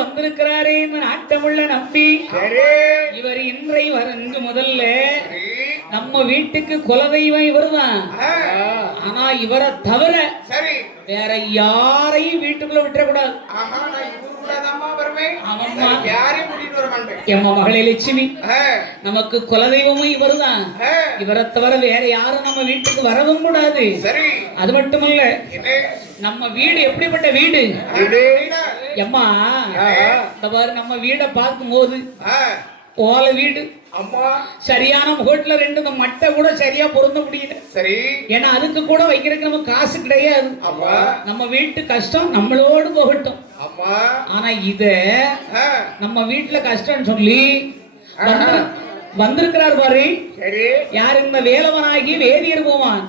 வந்திருக்கிறாரே இந்த நாட்டமுள்ள நம்பி. இவர் இன்றை இன்று முதல்ல நம்ம வீட்டுக்கு குலதெய்வம் இவர்தான். ஆனா இவரை தவிர வேற யாரையும் வீட்டுக்குள்ள விட்டுறக்கூடாது. எம்ம மகளே லட்சுமி, நமக்கு குலதெய்வமும் இவர்தான். இவரை தவிர வேற யாரும் நம்ம வீட்டுக்கு வரவும் கூடாது. அது மட்டுமல்ல, நம்ம வீடு எப்படிப்பட்ட வீடு எம்மா, நம்ம வீட பார்க்கும் போது ஓலை வீடு, சரியான முகட்டுல ரெண்டு இந்த மட்டை கூட சரியா பொருந்த முடியல. சரி, ஏன்னா அதுக்கு கூட வைக்கிறதுக்கு நம்ம காசு கிடையாது. நம்ம வீட்டு கஷ்டம் நம்மளோடு போகட்டும். ஆனா இத நம்ம வீட்டுல கஷ்டம் சொல்லி வந்திருக்கிறார் பாரு. யாரு? இந்த வேலவனாகி வேதியர் போவான்.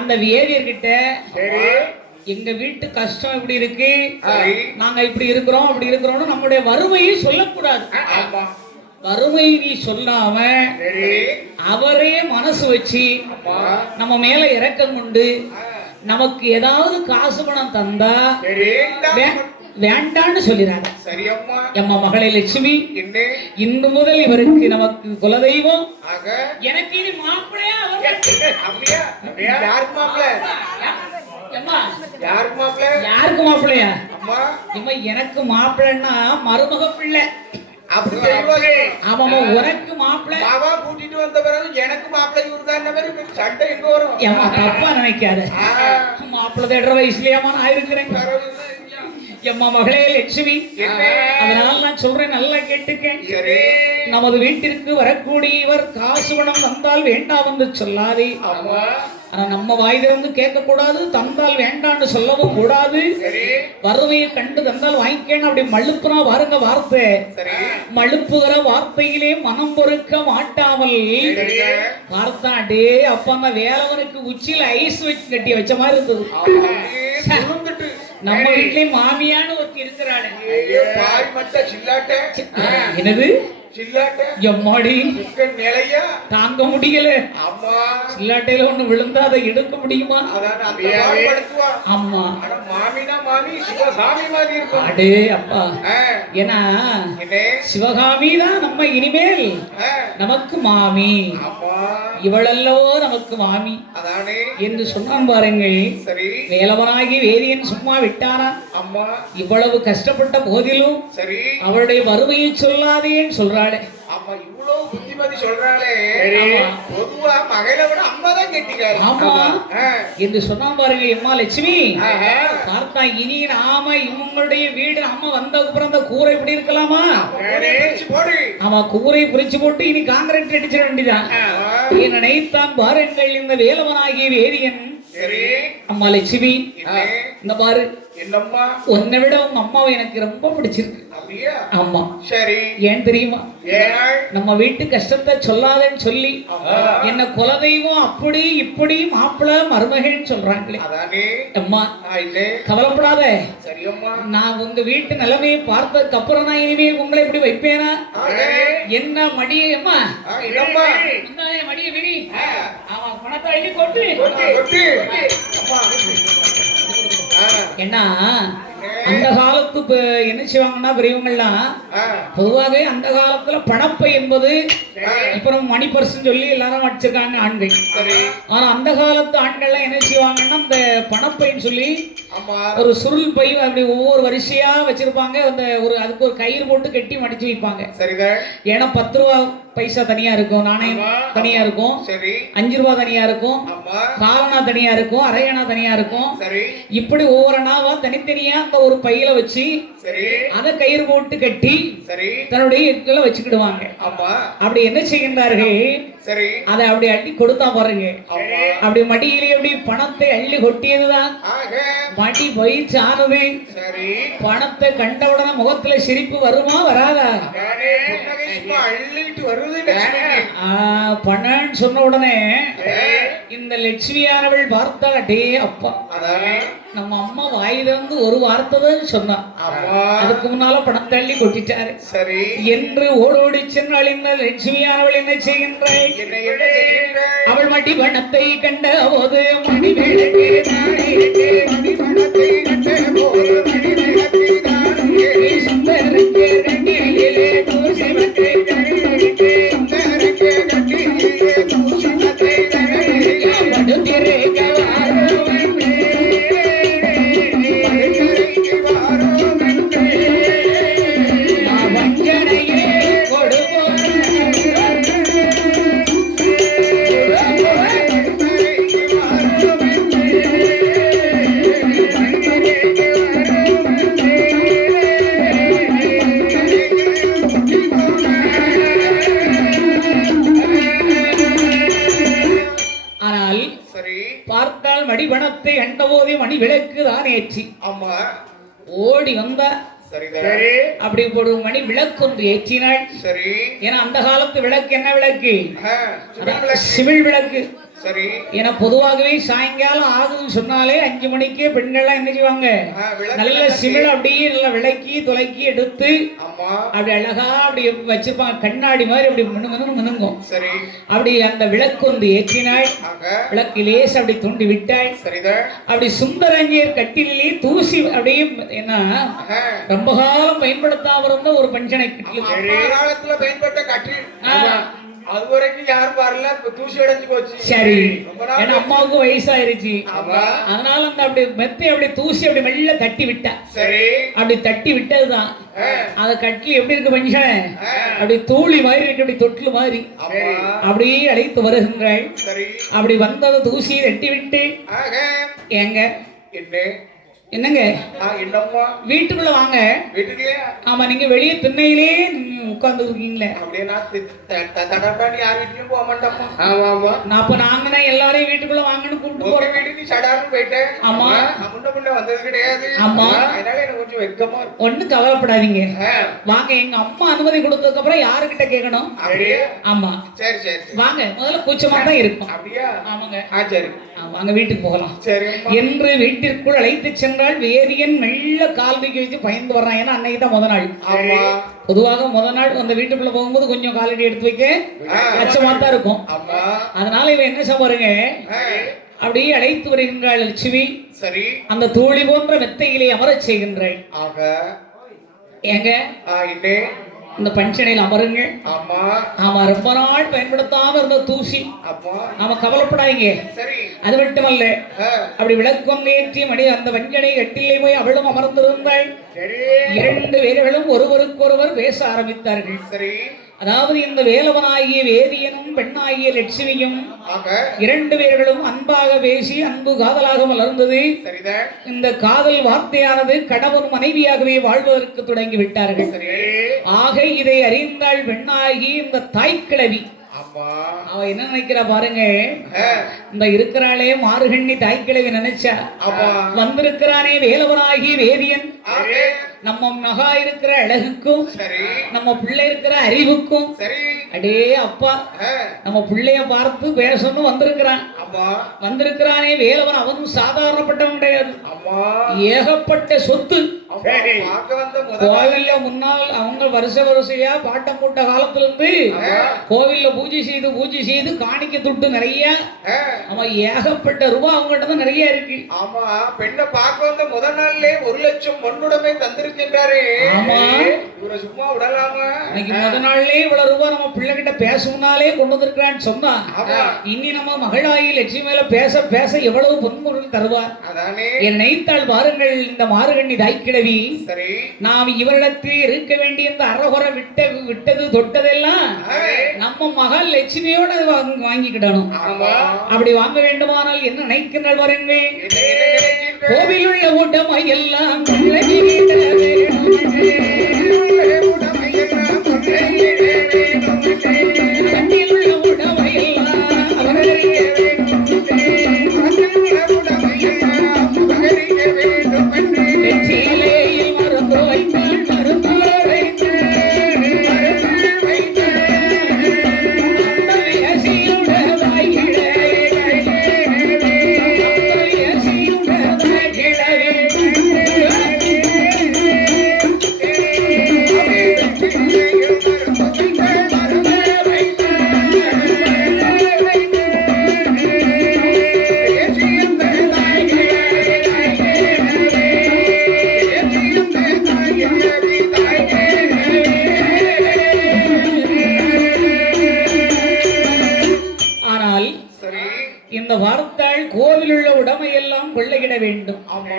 அந்த வேதியர் கிட்ட எங்க வீட்டு கஷ்டம் இப்படி இருக்கு, நாங்க இப்படி இருக்கிறோம் அப்படி இருக்கிறோம்னு நம்முடைய வறுமையை சொல்லக்கூடாது. வறுமை நீ சொல்லாம அவரே மனசு வச்சு நம்ம மேல இரக்கம் கொண்டு நமக்கு ஏதாவது காசு பணம் தந்தா வேண்டான்னு சொல்லிறாங்க. எம்மா மகளே லட்சுமி, இன்று முதல் இவருக்கு நமக்கு குலதெய்வம். எனக்கு இது மாப்பிள்ளையா? யாருக்கு மாப்பிள்ளையா? எனக்கு மாப்பிள்ளைன்னா மருமக பிள்ளை. ஆமாமா, உனக்கு மாப்பிள்ளை கூட்டிட்டு வந்த பிறகு எனக்கு மாப்பிள்ளை சண்டை எங்க வரும்? ஏமா தப்பா நினைக்காத, மாப்பிள்ளை தேடுற வயசுலயாமா நான் இருக்கிறேன். எம்மா மகளே லட்சுமி, அதனால நான் சொல்றேன், நல்லா கேட்டுக்க. நமது வீட்டிற்கு வரக்கூடியவர் காசு பணம் தந்தால் வேண்டாம் என்று சொல்லாதே. ஆனா நம்ம வாயிலிருந்து கேட்க கூடாது, தந்தால் வேண்டான்னு சொல்லவும் கூடாது. வறுமையை கண்டு தந்தால் வாங்கிக்கணும் அப்படி மழுப்புனா பாருங்க வார்த்தை. மழுப்புகிற வார்த்தையிலே மனம் பொறுக்க மாட்டாமல் வார்த்தாண்டே அப்ப அந்த வேலவனுக்கு உச்சியில ஐஸ் வச்சு கட்டி வச்ச மாதிரி இருந்தது. நம்ம வீட்லயே மாமியான்னு ஒருத்தி இருக்கிறாள். என்னது எம்மாடி தாங்க முடியல. சில்லாட்டையில ஒண்ணு விழுந்தா அதை எடுக்க முடியுமா? ஆமா, அடே அப்பா. ஏன்னா சிவகாமி தான் நம்ம இனிமேல் நமக்கு மாமி, இவளல்லவோ நமக்கு மாமி என்று சொன்னான் பாருங்கள். வேலவனாகி வேதியன் சும்மா விட்டாரா? இவ்வளவு கஷ்டப்பட்ட போதிலும் அவளுடைய வறுமையை சொல்லாதேன்னு சொல்றாள். இவ்வளவு புத்திமதி சொல்றாளே, பொதுவா மகளை விட அம்மா தான் கேட்டிருக்காரு. ஆமா என்று சொன்னா பாருங்க அம்மா லட்சுமி. பார்த்தா இனி நாம இவங்களுடைய வீடு அம்மா வந்த அப்புறம் அந்த கூரை இப்படி இருக்கலாமா? ஆமா, கூரை புரிச்சு போட்டு இனி காங்கிரீட் அடிச்சிட வேண்டியதான். நினைத்தான் பாருங்கள் இந்த வேலவனாகிய வேதியன். அம்மா லட்சுமி, இந்த பாரு, உன்னை விட உங்க அம்மாவை எனக்கு ரொம்ப பிடிச்சிருக்கு. ஆமா, சரி. ஏன் தெரியுமா? நம்ம வீட்டு கஷ்டத்தை சொல்லாதன்னு சொல்லி என்ன குலதெய்வம் அப்படி இப்படி மாப்பிள்ள மருமகன் சொல்றாங்களே. அம்மா கவலைப்படாத, நான் உங்க வீட்டு நிலைமையை பார்த்ததுக்கு அப்புறம் நான் இனிமேல் உங்களை எப்படி வைப்பேனா? என்ன மடியை அம்மா மடியை விரி, பணத்தை அள்ளி கொட்டு. ஏன்னா அந்த காலத்து என்ன செய்வாங்கன்னா பெரியவங்கள்லாம் பொதுவாகவே அந்த காலத்துல பணப்பை என்பது இப்ப நம்ம மணி பர்சன் சொல்லி எல்லாரும் வச்சிருக்காங்க ஆண்கள். ஆனா அந்த காலத்து ஆண்கள்லாம் என்ன செய்வாங்கன்னா இந்த பணப்பைன்னு சொல்லி ஒரு சுருள் பை அப்படி ஒவ்வொரு வரிசையா வச்சிருப்பாங்க. அந்த ஒரு அதுக்கு ஒரு கயிறு போட்டு கட்டி மடிச்சு வைப்பாங்க. ஏன்னா 10 ரூபா பைசா தனியா இருக்கும், நாணயம் தனியா இருக்கும், 5 ரூபா தனியா இருக்கும், காலனா தனியா இருக்கும், அரையணா தனியா இருக்கும். இப்படி ஒவ்வொரு அண்ணாவா தனித்தனியா அந்த ஒரு பையில வச்சு அத கயிறு போட்டு கட்டி தன்னுடைய இதுல வச்சுக்கிடுவாங்க. அப்படி என்ன செய்கின்றார்கள்? அதை அப்படி அள்ளி கொடுத்தா பாருங்க, அப்படி மடியிலே அப்படி பணத்தை அள்ளி கொட்டியதுதான் மடி வயிற்று ஆனது. பணத்தை கண்டவுடனே முகத்துல சிரிப்பு வருமா வராதா? பணம் சொன்ன உடனே இந்த லட்சுமியானவள் பார்த்தா, டே அப்பா, நம்ம அம்மா வாயிலிருந்து ஒரு வார்த்தை தான் சொன்னா, அதுக்கு முன்னால பணம் தள்ளி கொட்டிட்டாரு என்று ஓடோடி சென்றாள். இந்த லட்சுமியானவள் என்ன செய்கின்றாள்? அவள் மடி பணத்தை கண்ட போது மணி விளக்கு பணத்தை அண்டபோதே மணி விளக்கு தான் ஏற்றி ஆமா ஓடி வந்தா சரி அப்படி ஒரு மணி விளக்கு ஒன்று ஏற்றினாள். சரி. ஏன்னா அந்த காலத்து விளக்கு என்ன விளக்கு? சிமிழ் விளக்கு. சரி. ஏன்னா பொதுவாகவே சாயங்காலம் ஆகுதுன்னு சொன்னாலே 5 மணிக்கே பெண்கள்லாம் என்ன செய்வாங்க, நல்ல சிமிழ் அப்படியே நல்லா விளக்கி துளைக்கி எடுத்து அப்படி அழகா அப்படி வச்சிருப்பாங்க, கண்ணாடி மாதிரி அப்படி மினுங்கும். சரி. அப்படி அந்த விளக்கு வந்து ஏற்றினாள். விளக்கு லேச அப்படி தூண்டி விட்டாள். அப்படி சுந்தரஞ்சியர் கட்டிலே தூசி அப்படியே என்ன ரொம்ப காலம் பயன்படுத்தாம இருந்த ஒரு பஞ்சனை காலத்துல பயன்பட்ட கட்டில் அது வரைக்கும் யாரும் வரல, தூசி அடைஞ்சு போச்சு. சரி. ஏன்னா அம்மாவுக்கு வயசாயிருச்சு, அதனால அந்த அப்படி மெத்தை அப்படி தூசி அப்படி மெல்ல தட்டி விட்டா. சரி. அப்படி தட்டி விட்டதுதான் அத கட்டில் எப்படி இருக்கு பஞ்சன், அப்படி தூளி மாதிரி இருக்கு, அப்படி தொட்டில் மாதிரி அப்படியே அழைத்து வருகின்றாள். அப்படி வந்ததை தூசியை தட்டி விட்டு எங்க என்னங்க வீட்டுக்குள்ள வாங்க. ஆமா, நீங்க வெளியே திண்ணையிலே உட்கார்ந்து இருக்கீங்களே. அப்ப நாங்கன்னா எல்லாரையும் வீட்டுக்குள்ள வாங்கன்னு கூப்பிட்டு போற வீட்டுக்கு சடார்னு போயிட்டேன். ஆமா, வந்தது கிடையாது. ஆமா, கொஞ்சம் வெட்கமா. ஒண்ணு கவலைப்படாதீங்க, வாங்க. எங்க அம்மா அனுமதி கொடுத்ததுக்கு அப்புறம் யாருக்கிட்ட கேட்கணும்? ஆமா, சரி சரி, வாங்க. முதல்ல கூச்சமா தான் இருக்கும். அப்படியா? ஆமாங்க. சரி, வாங்க வீட்டுக்கு போகலாம் என்று வீட்டிற்குள் அழைத்து சென்றால் வேதியன் மெல்ல கால் தூக்கி வச்சு பயந்து வர்றான். ஏன்னா அன்னைக்கு தான் முத நாள். பொதுவாக முத நாள் அந்த வீட்டுக்குள்ள போகும்போது கொஞ்சம் காலடி எடுத்து வைக்க அச்சமா தான் இருக்கும். அதனால இவன் என்ன சொல்லுங்க, அப்படியே அழைத்து வருகின்றாள் லட்சுமி. சரி. அந்த தூளி போன்ற மெத்தையிலே அமரச் செய்கின்றாள். ஏங்க இந்த பஞ்சனையில் அமருங்க. ஆமா, ரொம்ப நாள் பயன்படுத்தாம இருந்த தூசி. ஆமா, கவலைப்படாதீங்க. அது மட்டுமல்ல, அப்படி விளக்கம் ஏற்றி மணி அந்த பஞ்சனை கட்டிலே போய் அவளும் அமர்ந்திருந்தாள். 2 பேர்களும் ஒருவருக்கொருவர் பேச ஆரம்பித்தார்கள். சரி. அதாவது இந்த வேலவனாகிய வேதியனும் பெண்ணாகிய லட்சுமியும் 2 பேர்களும் அன்பாக பேசி அன்பு காதலாக மலர்ந்தது. இந்த காதல் வார்த்தையானது கணவன் மனைவியாகவே வாழ்வதற்கு தொடங்கி விட்டார்கள். ஆக இதை அறிந்தாள் பெண்ணாகி இந்த தாய்க்கிழவி. அவ என்ன நினைக்கிறா பாருங்க, இந்த இருக்கிறாளே மாறுகண்ணி தாய்க்கிழவி நினைச்சா, வந்திருக்கிறானே வேலவனாகி வேதியன் நம்ம மகா இருக்கிற அழகுக்கும் நம்ம பிள்ளை இருக்கிற அறிவுக்கும் அடே அப்பா நம்ம பிள்ளைய பார்த்து பேசணும் வந்திருக்கிறான். வந்திருக்கிறானே வேலவன், அவனும் சாதாரணப்பட்டவன் கிடையாது. ஏகப்பட்ட சொத்து. கோவில்ல முன்னால் அவங்க வரிசையா பாட்டம் போட்ட காலத்துல இருந்து கோவில்ல பூஜை செய்து காணிக்க துட்டு நிறைய. ஆமா, ஏகப்பட்ட ரூபாய் அவங்ககிட்ட தான் நிறைய இருக்கு. ஆமா, பெண்ணை பார்க்க வந்த முதல் நாள்ல 1 லட்சம் பொன்னுடைமை தந்திருக்கின்றாரு. ஆமா, இவரை சும்மா விடலாமா? இன்னைக்கு முதல் நாள்லயே இவ்வளவு ரூபாய் நம்ம பிள்ளை கிட்ட பேசணும்னாலே கொண்டு வந்திருக்கிறான்னு சொன்னா, இனி நம்ம மகளாகி லட்சுமி மேல பேச பேச எவ்வளவு பொன்முருள் தருவார். என் நினைத்தால் பாருங்கள், இந்த மாறுகண்ணி தாய்க்கிழவி நாம் இவரிடத்தில் இருக்க வேண்டிய இந்த அறகுற விட்டது தொட்டதெல்லாம் நம்ம மகள் லட்சுமியோட வாங்கிக்கிடணும். அப்படி வாங்க வேண்டுமானால் என்ன நினைக்கின்றால் பாருங்கள், கோவில் உள்ள உடமை எல்லாம் கண்ணில் உள்ள உடமை வேண்டும். ஆமா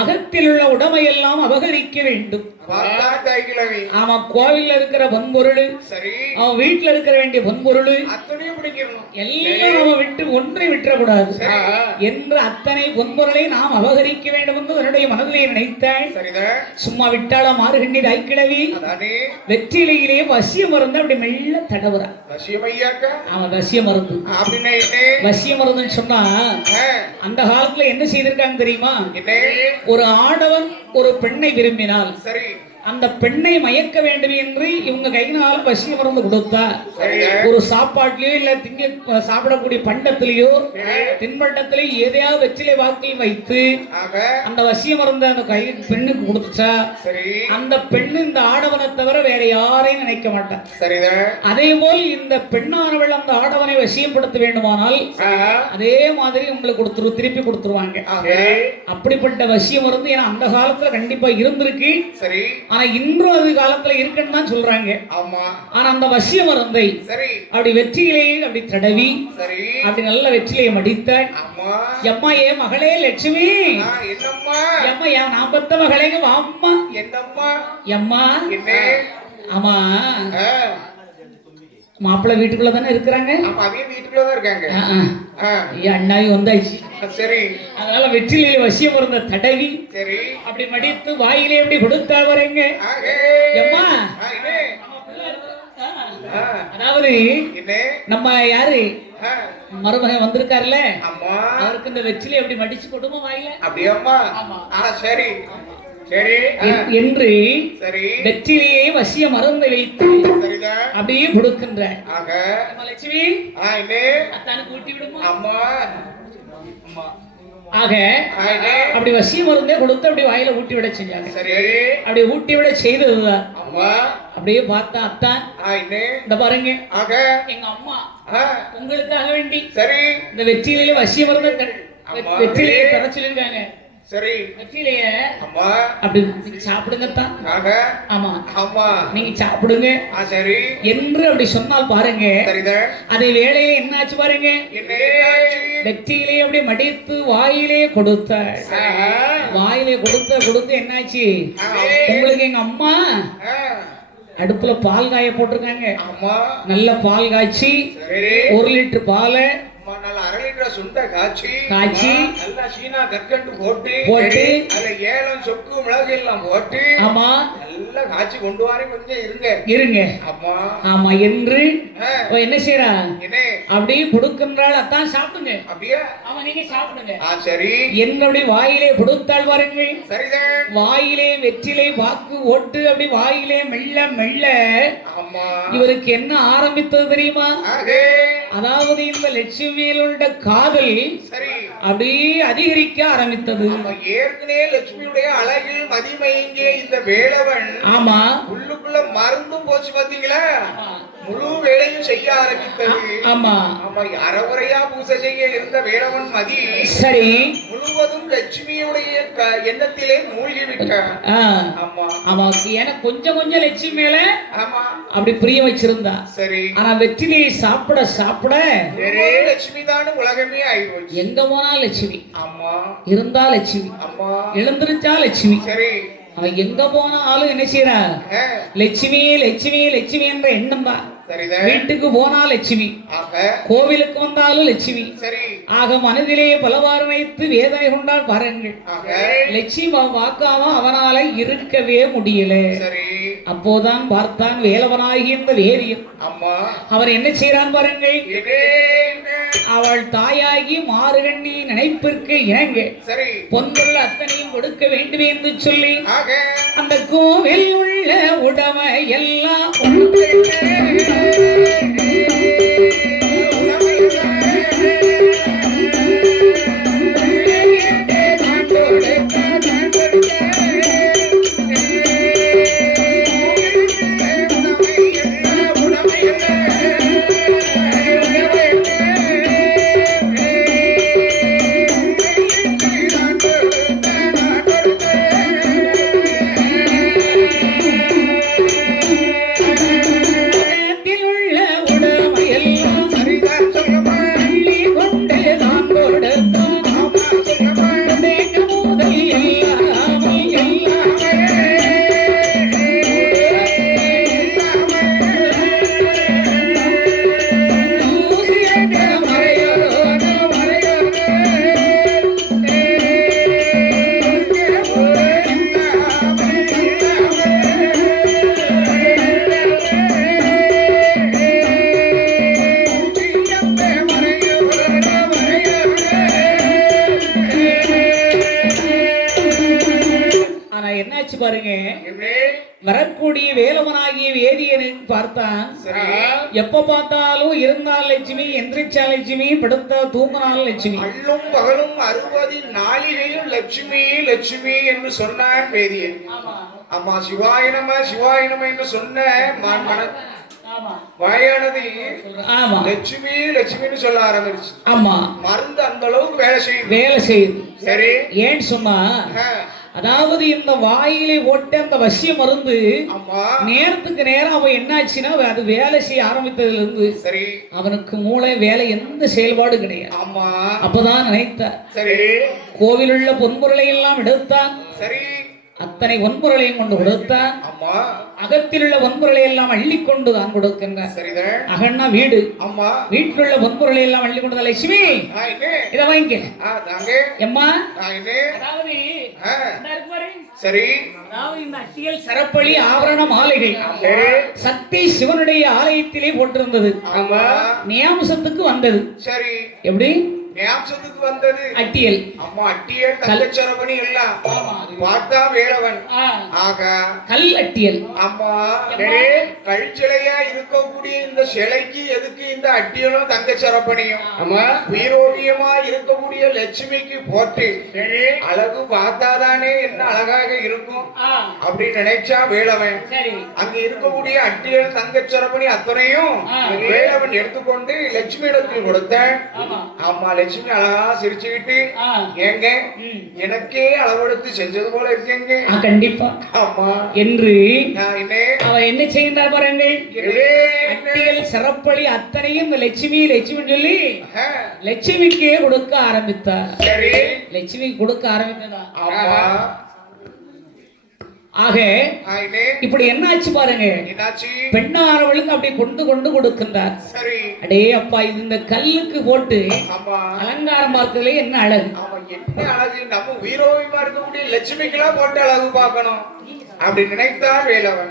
அகத்தில் உள்ள உடமையெல்லாம் அபகரிக்க வேண்டும். பார்த்தா தைக்கிழவி. ஆமா, கோவில்ல இருக்கிற பொன்பொருள், சரி, அவன் வீட்டுல இருக்கிற வேண்டிய பொன்பொருள் அத்தனையும் பிடிக்கணும். எல்லாம் நம்ம விட்டு ஒன்றை விட்டுறக்கூடாது என்று அத்தனை பொன்பொருளை நாம் அபகரிக்க வேண்டும் என்று என்னுடைய மனதிலே நினைத்தாள். சரிதான். சும்மா விட்டாள மாறுகின்ற தாய்க்கிழவி அதானே வெற்றிலையிலே வசிய மருந்து அப்படி மெல்ல தடவுறான். வசியம் ஐயாக்கா. அவன் வசிய மருந்து அப்படின்னா என்ன? வசிய மருந்துன்னு சொன்னா அந்த காலத்துல என்ன செய்திருக்காங்க தெரியுமா? என்ன? ஒரு ஆடவன் ஒரு பெண்ணை விரும்பினால் சரி, அந்த பெண்ணை மயக்க வேண்டும் என்று இவங்க கையினால் வசிய மருந்து கொடுத்தா ஒரு சாப்பாட்டிலயோ இல்ல திங்க சாப்பிடக்கூடிய பண்டத்திலேயோ தின்பண்டத்திலேயோ எதையாவது வெற்றிலை வாக்கில் வைத்து அந்த வசிய மருந்து அந்த கை பெண்ணுக்கு கொடுத்துச்சா அந்த பெண்ணு இந்த ஆடவனை தவிர வேற யாரையும் நினைக்க மாட்டான். அதே போல் இந்த பெண்ணானவள் அந்த ஆடவனை வசியப்படுத்த வேண்டுமானால் அதே மாதிரி உங்களுக்கு திருப்பி கொடுத்துருவாங்க. அப்படிப்பட்ட வசிய மருந்து ஏன்னா அந்த காலத்துல கண்டிப்பா இருந்திருக்கு. சரி, ஆனா இன்றும் அது காலத்துல இருக்குன்னு தான் சொல்றாங்க. ஆனா அந்த வசிய மருந்தை அப்படி வெற்றியிலே அப்படி தடவி அப்படி நல்ல வெற்றிலையை மடித்த எம்மா ஏ மகளே லட்சுமி, எம்மா ஏன் நான் பத்த மகளேங்க வாம்மா எம்மா. ஆமா, மாப்பிள்ளை வீட்டுக்குள்ள தானே இருக்கிறாங்க. அண்ணாவி வந்தாச்சு. சரி, அதனால வெற்றிலையில வசிய மருந்த தடவி அப்படி மடித்து வாயிலே அப்படி கொடுத்தா வரேங்க. எம்மா, அதாவது நம்ம யாரு மருமகன் வந்திருக்காருல்ல, அவருக்கு இந்த வெற்றிலை அப்படி மடிச்சு கொடுமா வாயில அப்படியம்மா. சரி சரி என்று வெற்றிலையே வசிய மருந்தை வைத்து அப்படியே கொடுக்கின்ற லட்சுமி அத்தானுக்கு ஊட்டி விடுமா. ஆக அப்படி வசிய மருந்தே கொடுத்து அப்படி வாயில ஊட்டி விட செஞ்சாங்க. அப்படி ஊட்டி விட செய்ததுதான். அப்படியே பார்த்தா அத்தான் இந்த பாருங்க எங்க அம்மா உங்களுக்காக வேண்டி இந்த வெற்றிலையில வசிய மருந்த வெற்றிலையை தர சொல்லிருக்காங்க. சரி, வெற்றிலைய அப்படி சாப்பிடுங்கத்தான். ஆமா ஆமா, நீங்க சாப்பிடுங்க சரி என்று அப்படி சொன்னால் பாருங்க. அதே வேளையில என்ன ஆச்சு பாருங்க, வெற்றியிலே அப்படி மடித்து வாயிலே கொடுத்த வாயிலே கொடுத்து என்னாச்சு உங்களுக்கு எங்க அம்மா அடுப்புல பால் காய போட்டிருக்காங்க. நல்ல பால் காய்ச்சி 1 லிட்டர் பாலை அரை லிட்டர் சுண்ட காய்ச்சி நல்லா சீனா கற்கண்டு போட்டு அதுல ஏலம் சொக்கு மிளகு எல்லாம் போட்டு ஆமா நல்லா காய்ச்சி கொண்டு வர கொஞ்சம் இருங்க ஆமா ஆமா என்று என்ன செய்யறா அப்படியே கொடுக்கின்றாள். அத்தான் சாப்பிடுங்க அப்படியே. ஆமா, நீங்க சாப்பிடுங்க. சரி என்னுடைய வாயிலே கொடுத்தாள் பாருங்க. சரிதான். வாயிலே வெற்றிலை வாக்கு ஓட்டு அப்படி வாயிலே மெல்ல மெல்ல இவருக்கு என்ன ஆரம்பித்தது தெரியுமா? அதாவது இந்த லட்சுமியில் உள்ள காதல் அப்படியே அதிகரிக்க ஆரம்பித்தது. ஏற்கனவே லட்சுமியுடைய அழகில் மதிமயங்கிய இந்த வேலவன் ஆமா உள்ளுக்குள்ள மருந்தும் போச்சு பாத்தீங்களா, முழு வேலையும் செய்ய ஆரம்பித்தது. ஆமா ஆமா, அறகுறையா பூசை செய்ய இருந்த வேலவன் மதி சரி முழுவதும் லட்சுமியுடைய எண்ணத்திலே மூழ்கி விட்டான். ஆமா ஆமா, ஏன்னா கொஞ்சம் லட்சுமி மேல ஆமா அப்படி பிரிய வச்சிருந்தா. சரி, ஆனா வெற்றிலையை சாப்பிட லட்சுமி தான் உலகமே ஆயிடுச்சு. எங்க போனா லட்சுமி அம்மா இருந்தா லட்சுமி அம்மா எழுந்திருச்சா லட்சுமி. சரி, அவன் எங்க போனாலும் என்ன செய்யறா லட்சுமி லட்சுமி லட்சுமி என்ற எண்ணம் தான். வீட்டுக்கு போனா லட்சுமி, கோவிலுக்கு வந்தாலும் லட்சுமி. ஆக மனதிலே பலவாறு வைத்து வேதனை கொண்டால் பாருங்கள். லட்சுமி வாக்காம அவனால இருக்கவே முடியல. அப்போதான் பார்த்தான் வேலவனாகி இந்த வேதியன். அவர் என்ன செய்யறான் பாருங்கள். அவள் தாயாகி மாறுகண்ணி நினைப்பிற்கு இணங்க பொன்பொருள் அத்தனையும் கொடுக்க வேண்டும் என்று சொல்லி அந்த கோவில் உள்ள உடமை எல்லாம் உள்ள வரக்கூடிய வேலவனாகிய வேதியனை பார்த்தான். எப்ப பார்த்தாலும் இருந்தால் லட்சுமி, எந்திரிச்சா லட்சுமி, படுத்தா தூங்கினால் லட்சுமி, அள்ளும் பகலும் 60 நாளிலையும் லட்சுமி லட்சுமி என்று சொன்னான் வேதியன். அம்மா சிவாய நம சிவாய நம என்று சொன்ன வாயானது லட்சுமி லட்சுமின்னு சொல்ல ஆரம்பிச்சு. ஆமா, மருந்து அந்த அளவுக்கு வேலை செய்யுது. சரி, ஏன்னு சொன்னா அதாவது இந்த வாயிலை ஓட்ட அந்த வசிய மருந்து நேரத்துக்கு நேரம் அவன் என்னாச்சுன்னா அது வேலை செய்ய ஆரம்பித்ததுல இருந்து சரி அவனுக்கு மூளை வேலை எந்த செயல்பாடு கிடையாது. அப்பதான் நினைத்தார். சரி, கோவில் உள்ள பொன்பொருளை எல்லாம் எடுத்தான். சரி, அத்தனை பொன்பொருளையும் கொண்டு கொடுத்தான். அகத்தில் உள்ள பொன்பொருளை எல்லாம் அள்ளி கொண்டு தான் கொடுக்கின்றார். அகன்னா வீடு, வீட்டில் உள்ள பொன்பொருளை எல்லாம் அள்ளி கொண்டு லட்சுமி இத வாங்கிக்க எம்மா. சரி, அதாவது இந்த அட்டியல் சரப்பளி ஆபரண மாலைகள் சக்தி சிவனுடைய ஆலயத்திலே போட்டிருந்தது. நியாமசத்துக்கு வந்தது. சரி, எப்படி நியாமசத்துக்கு வந்தது? அட்டியல். அம்மா அட்டியல் கள்ளச்சரபணி எல்லாம் பார்த்தா வேலவன். ஆக கல் அட்டியல். அம்மா கல்சிலையா இருக்கக்கூடிய இந்த சிலைக்கு எதுக்கு இந்த அட்டியலும் தங்கச்சரப்பணியும்? அம்மா வீரோகியமா இருக்கக்கூடிய லட்சுமிக்கு போட்டு அழகு பார்த்தாதானே என்ன அழகாக இருக்கும் அப்படின்னு நினைச்சா வேலவன் அங்க இருக்கக்கூடிய அட்டியல் தங்கச்சரப்பணி அத்தனையும் வேலவன் எடுத்துக்கொண்டு லட்சுமி இடத்தில் கொடுத்தேன். ஆமா, லட்சுமி அழகா சிரிச்சுக்கிட்டு ஏங்க எனக்கே அளவெடுத்து செஞ்சது போல இருக்கேங்க. கண்டிப்பா ஆமா என்று அவன் என்ன செய்தார் பாருங்கள். அட்டியல் சிறப்பளி அத்தனையும் லட்சுமி லட்சுமி சொல்லி லட்சுமிக்கே கொடுக்க ஆரம்பித்தார். சரி, லட்சுமி கொடுக்க ஆரம்பித்ததா? ஆக இப்படி என்னாச்சு பாருங்க. பெண்ணாரவளுக்கு அப்படி கொண்டு கொண்டு கொடுக்கின்றார். அடே அப்பா, இது இந்த கல்லுக்கு போட்டு அலங்காரம் பார்த்ததுல என்ன அழகு, என்ன அழகு. நம்ம வீரோவியமா இருக்கக்கூடிய லட்சுமிக்கெல்லாம் போட்டு அழகு பார்க்கணும் அப்படி நினைத்தார் வேலவன்.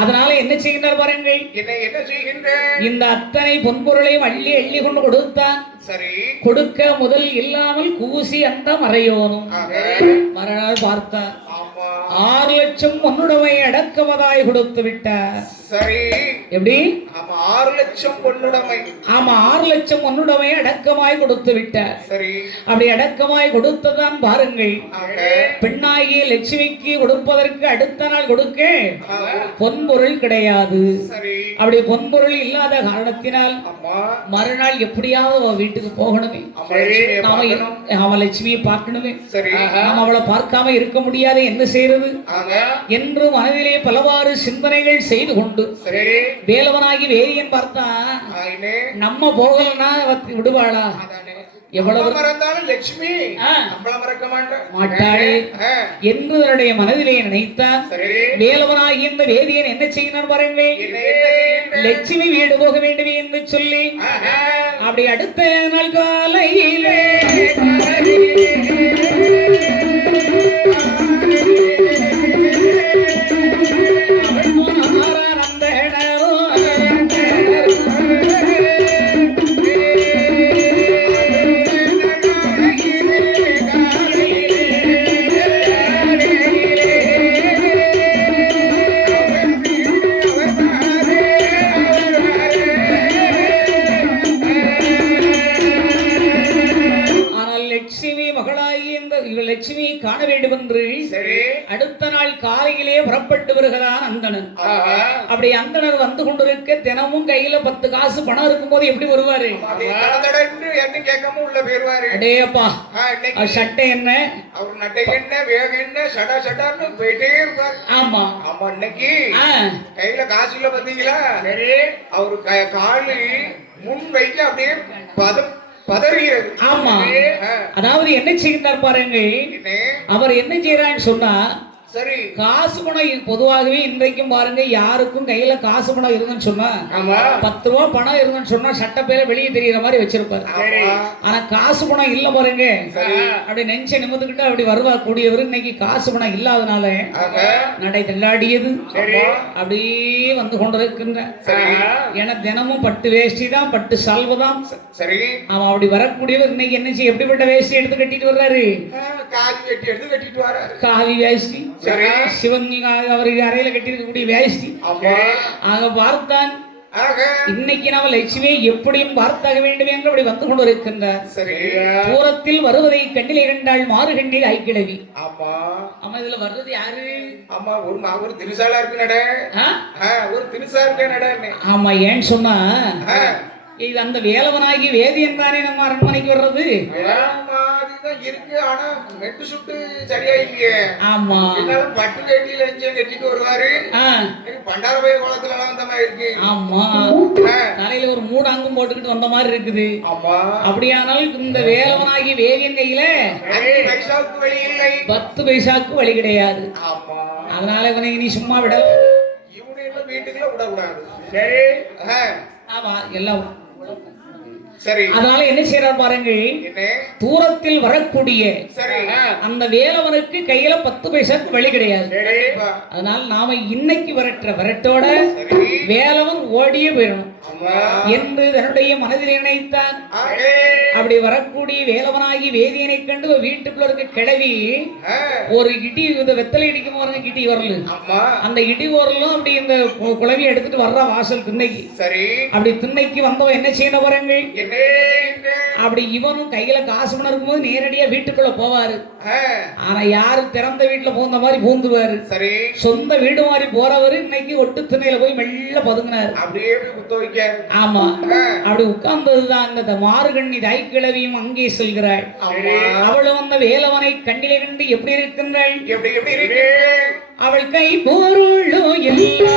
அதனால என்ன செய்கின்றார் பாருங்கள். என்ன செய்கின்றார்? இந்த அத்தனை பொன்பொருளையும் அள்ளி அள்ளி கொண்டு கொடுத்தான். சரி, கொடுக்க முதல் இல்லாமல் கூசி அந்த மறையோனும் மறுநாள் பார்த்தார். 6 லட்சம் பொன்னுடைமை அடக்கமதாய் கொடுத்து விட்டார். சரி, எப்படி? 6 லட்சம் பொன்னுடைமை. ஆமா, 6 லட்சம் பொன்னுடைமை அடக்கமாய் கொடுத்து விட்டார். சரி, அப்படி அடக்கமாய் கொடுத்ததான் பாருங்கள். பெண்ணாகிய லட்சுமிக்கு கொடுப்பதற்கு அடுத்த நாள் கொடுக்க பொன்பொருள் கிடையாது. அப்படி பொன்பொருள் இல்லாத காரணத்தினால் மறுநாள் எப்படியாவது வீட்டுக்கு போகணுமே, அவன் லட்சுமியை பார்க்கணுமே, நாம் அவளை பார்க்காம இருக்க முடியாது, என்ன செய்யறது என்று மனதிலே பலவாறு சிந்தனைகள் செய்து கொண்டு வேலவனாகி வேதியன் பார்த்தா நம்ம போகலன்னா விடுவாளா? எவ்வளவு மறந்தாலும் லட்சுமி மாட்டாளே என்று தன்னுடைய மனதிலே நினைத்தார். வேலவனாகி இந்த வேதியன் என்ன செய்யணும் பாருங்கள். லட்சுமி வீடு போக வேண்டுமே என்று சொல்லி அப்படி அடுத்த நாள் காலையிலே லட்சுமியை காண வேண்டும் என்று அடுத்த நாள் காலையிலே புறப்பட்டு வருகிறான் அந்தணன். அப்படி அந்தணர் வந்து கொண்டிருக்க தினமும் கையில 10 காசு பணம் இருக்கும் போது எப்படி வருவாரு? அடேப்பா, சட்டை என்ன, அவர் நட்டை என்ன, வேக என்ன, சடா சடான்னு போயிட்டே இருப்பார். ஆமா ஆமா, இன்னைக்கு கையில காசு இல்ல பாத்தீங்களா? அவரு காலு முன் வைக்க அப்படியே பதறுகிறது. ஆமா, அதாவது என்ன செய்கிறார் பாருங்க. அவர் என்ன செய்யறான்னு சொன்னா சரி. காசு பணம் பொதுவாகவே இன்றைக்கும் பாருங்க, யாருக்கும் கையில காசு பணம் இருந்துன்னு சொன்னா, 10 ரூபா பணம் இருந்துன்னு சொன்னா சட்டப்பேர வெளியே தெரியுற மாதிரி வச்சிருப்பாரு. ஆனா காசு பணம் இல்ல பாருங்க, அப்படி நெஞ்ச நிமிந்துக்கிட்டு அப்படி வருவா கூடியவர் இன்னைக்கு காசு பணம் இல்லாதனால நடை தள்ளாடியது அப்படியே வந்து கொண்டிருக்கின்ற. ஏன்னா தினமும் பட்டு வேஷ்டி தான், பட்டு சால்வை தான். சரி. அவன் அப்படி வரக்கூடியவர் இன்னைக்கு என்ன செய்ய, எப்படிப்பட்ட வேஷ்டி எடுத்து கட்டிட்டு வர்றாரு? காவி வெட்டி எடுத்து கட்டிட்டு வர்றாரு. காவி வேஷ்டி, சிவன் அவர் அறையில கட்டியிருக்கக்கூடிய வேஷ்டி. ஆக பார்த்தான் இன்னைக்கு நாம லட்சுமியை எப்படியும் பார்த்தாக வேண்டும் என்று அப்படி வந்து கொண்டு இருக்கின்றார். தூரத்தில் வருவதை கண்ணிலே கண்டாள் மாறு கண்ணில் ஆய்க்கிழவி. ஆமா, இதுல வர்றது யாரு? ஆமா, ஒரு திருசாலா இருக்கு நட, ஒரு திருசா இருக்க நட. ஆமா, ஏன்னு சொன்னா இது அந்த வேலவனாகி வேதியன் தானே நம்ம அரண்மனைக்கு வர்றது. இருக்கு, ஆனா மெட்டு சுட்டு சரியா இல்லையே. ஆமா, பட்டு கட்டியில கட்டிட்டு வருவாரு. பண்டார பய குளத்துல வந்த மாதிரி இருக்கு. ஆமா, தலையில ஒரு மூடாங்கும் போட்டுக்கிட்டு வந்த மாதிரி இருக்குது. ஆமா, அப்படியானால் இந்த வேலவனாகி வேதியன் கையில 5 பைசாவுக்கு வழி இல்லை, 10 பைசாவுக்கு வழி கிடையாது. ஆமா, அதனால இவனை நீ சும்மா விட, இவனை வீட்டுக்குள்ள விடக்கூடாது. சரி. ஆமா, எல்லாம் சரி. அதனால என்ன செய்யறார் பாருங்கள், தூரத்தில் வரக்கூடிய அந்த வேலவனுக்கு கையில 10 பைசாக்கு வழி கிடையாது. அதனால நாம இன்னைக்கு வரட்டோட வேலவன் ஓடியே போயிடணும் என்று தன்னுடைய மனதில் நினைத்தான். அப்படி வரக்கூடிய வேலவனாகி வேதியனை கண்டு வீட்டுக்குள்ள இருக்க கிழவி ஒரு இடி, வெத்தலை இடிக்கும் பாருங்க, இடி வரல, அந்த இடி வரலும் அப்படி இந்த குழவி எடுத்துட்டு வர்ற வாசல் திண்ணைக்கு. அப்படி திண்ணைக்கு வந்தவன் என்ன செய்யணும் பாருங்கள், அப்படி இவனும் கையில காசு பணம் இருக்கும்போது நேரடியா வீட்டுக்குள்ள போவாரு. ஆனா யாரு திறந்த வீட்டுல பூந்த மாதிரி பூந்துவாரு. சொந்த வீடு மாதிரி போறவரு இன்னைக்கு ஒட்டு திண்ணையில போய் மெல்ல பதுங்கினாரு. ஆமா, அப்படி உட்கார்ந்ததுதான் அந்த மாறுகண்ணி தாய்க்கிழவியும் அங்கே செல்கிறாள். அவளும் அந்த வேலவனை கண்ணிலே கண்டு எப்படி இருக்கின்றாள், அவள் கை பொருளோ எல்லாம்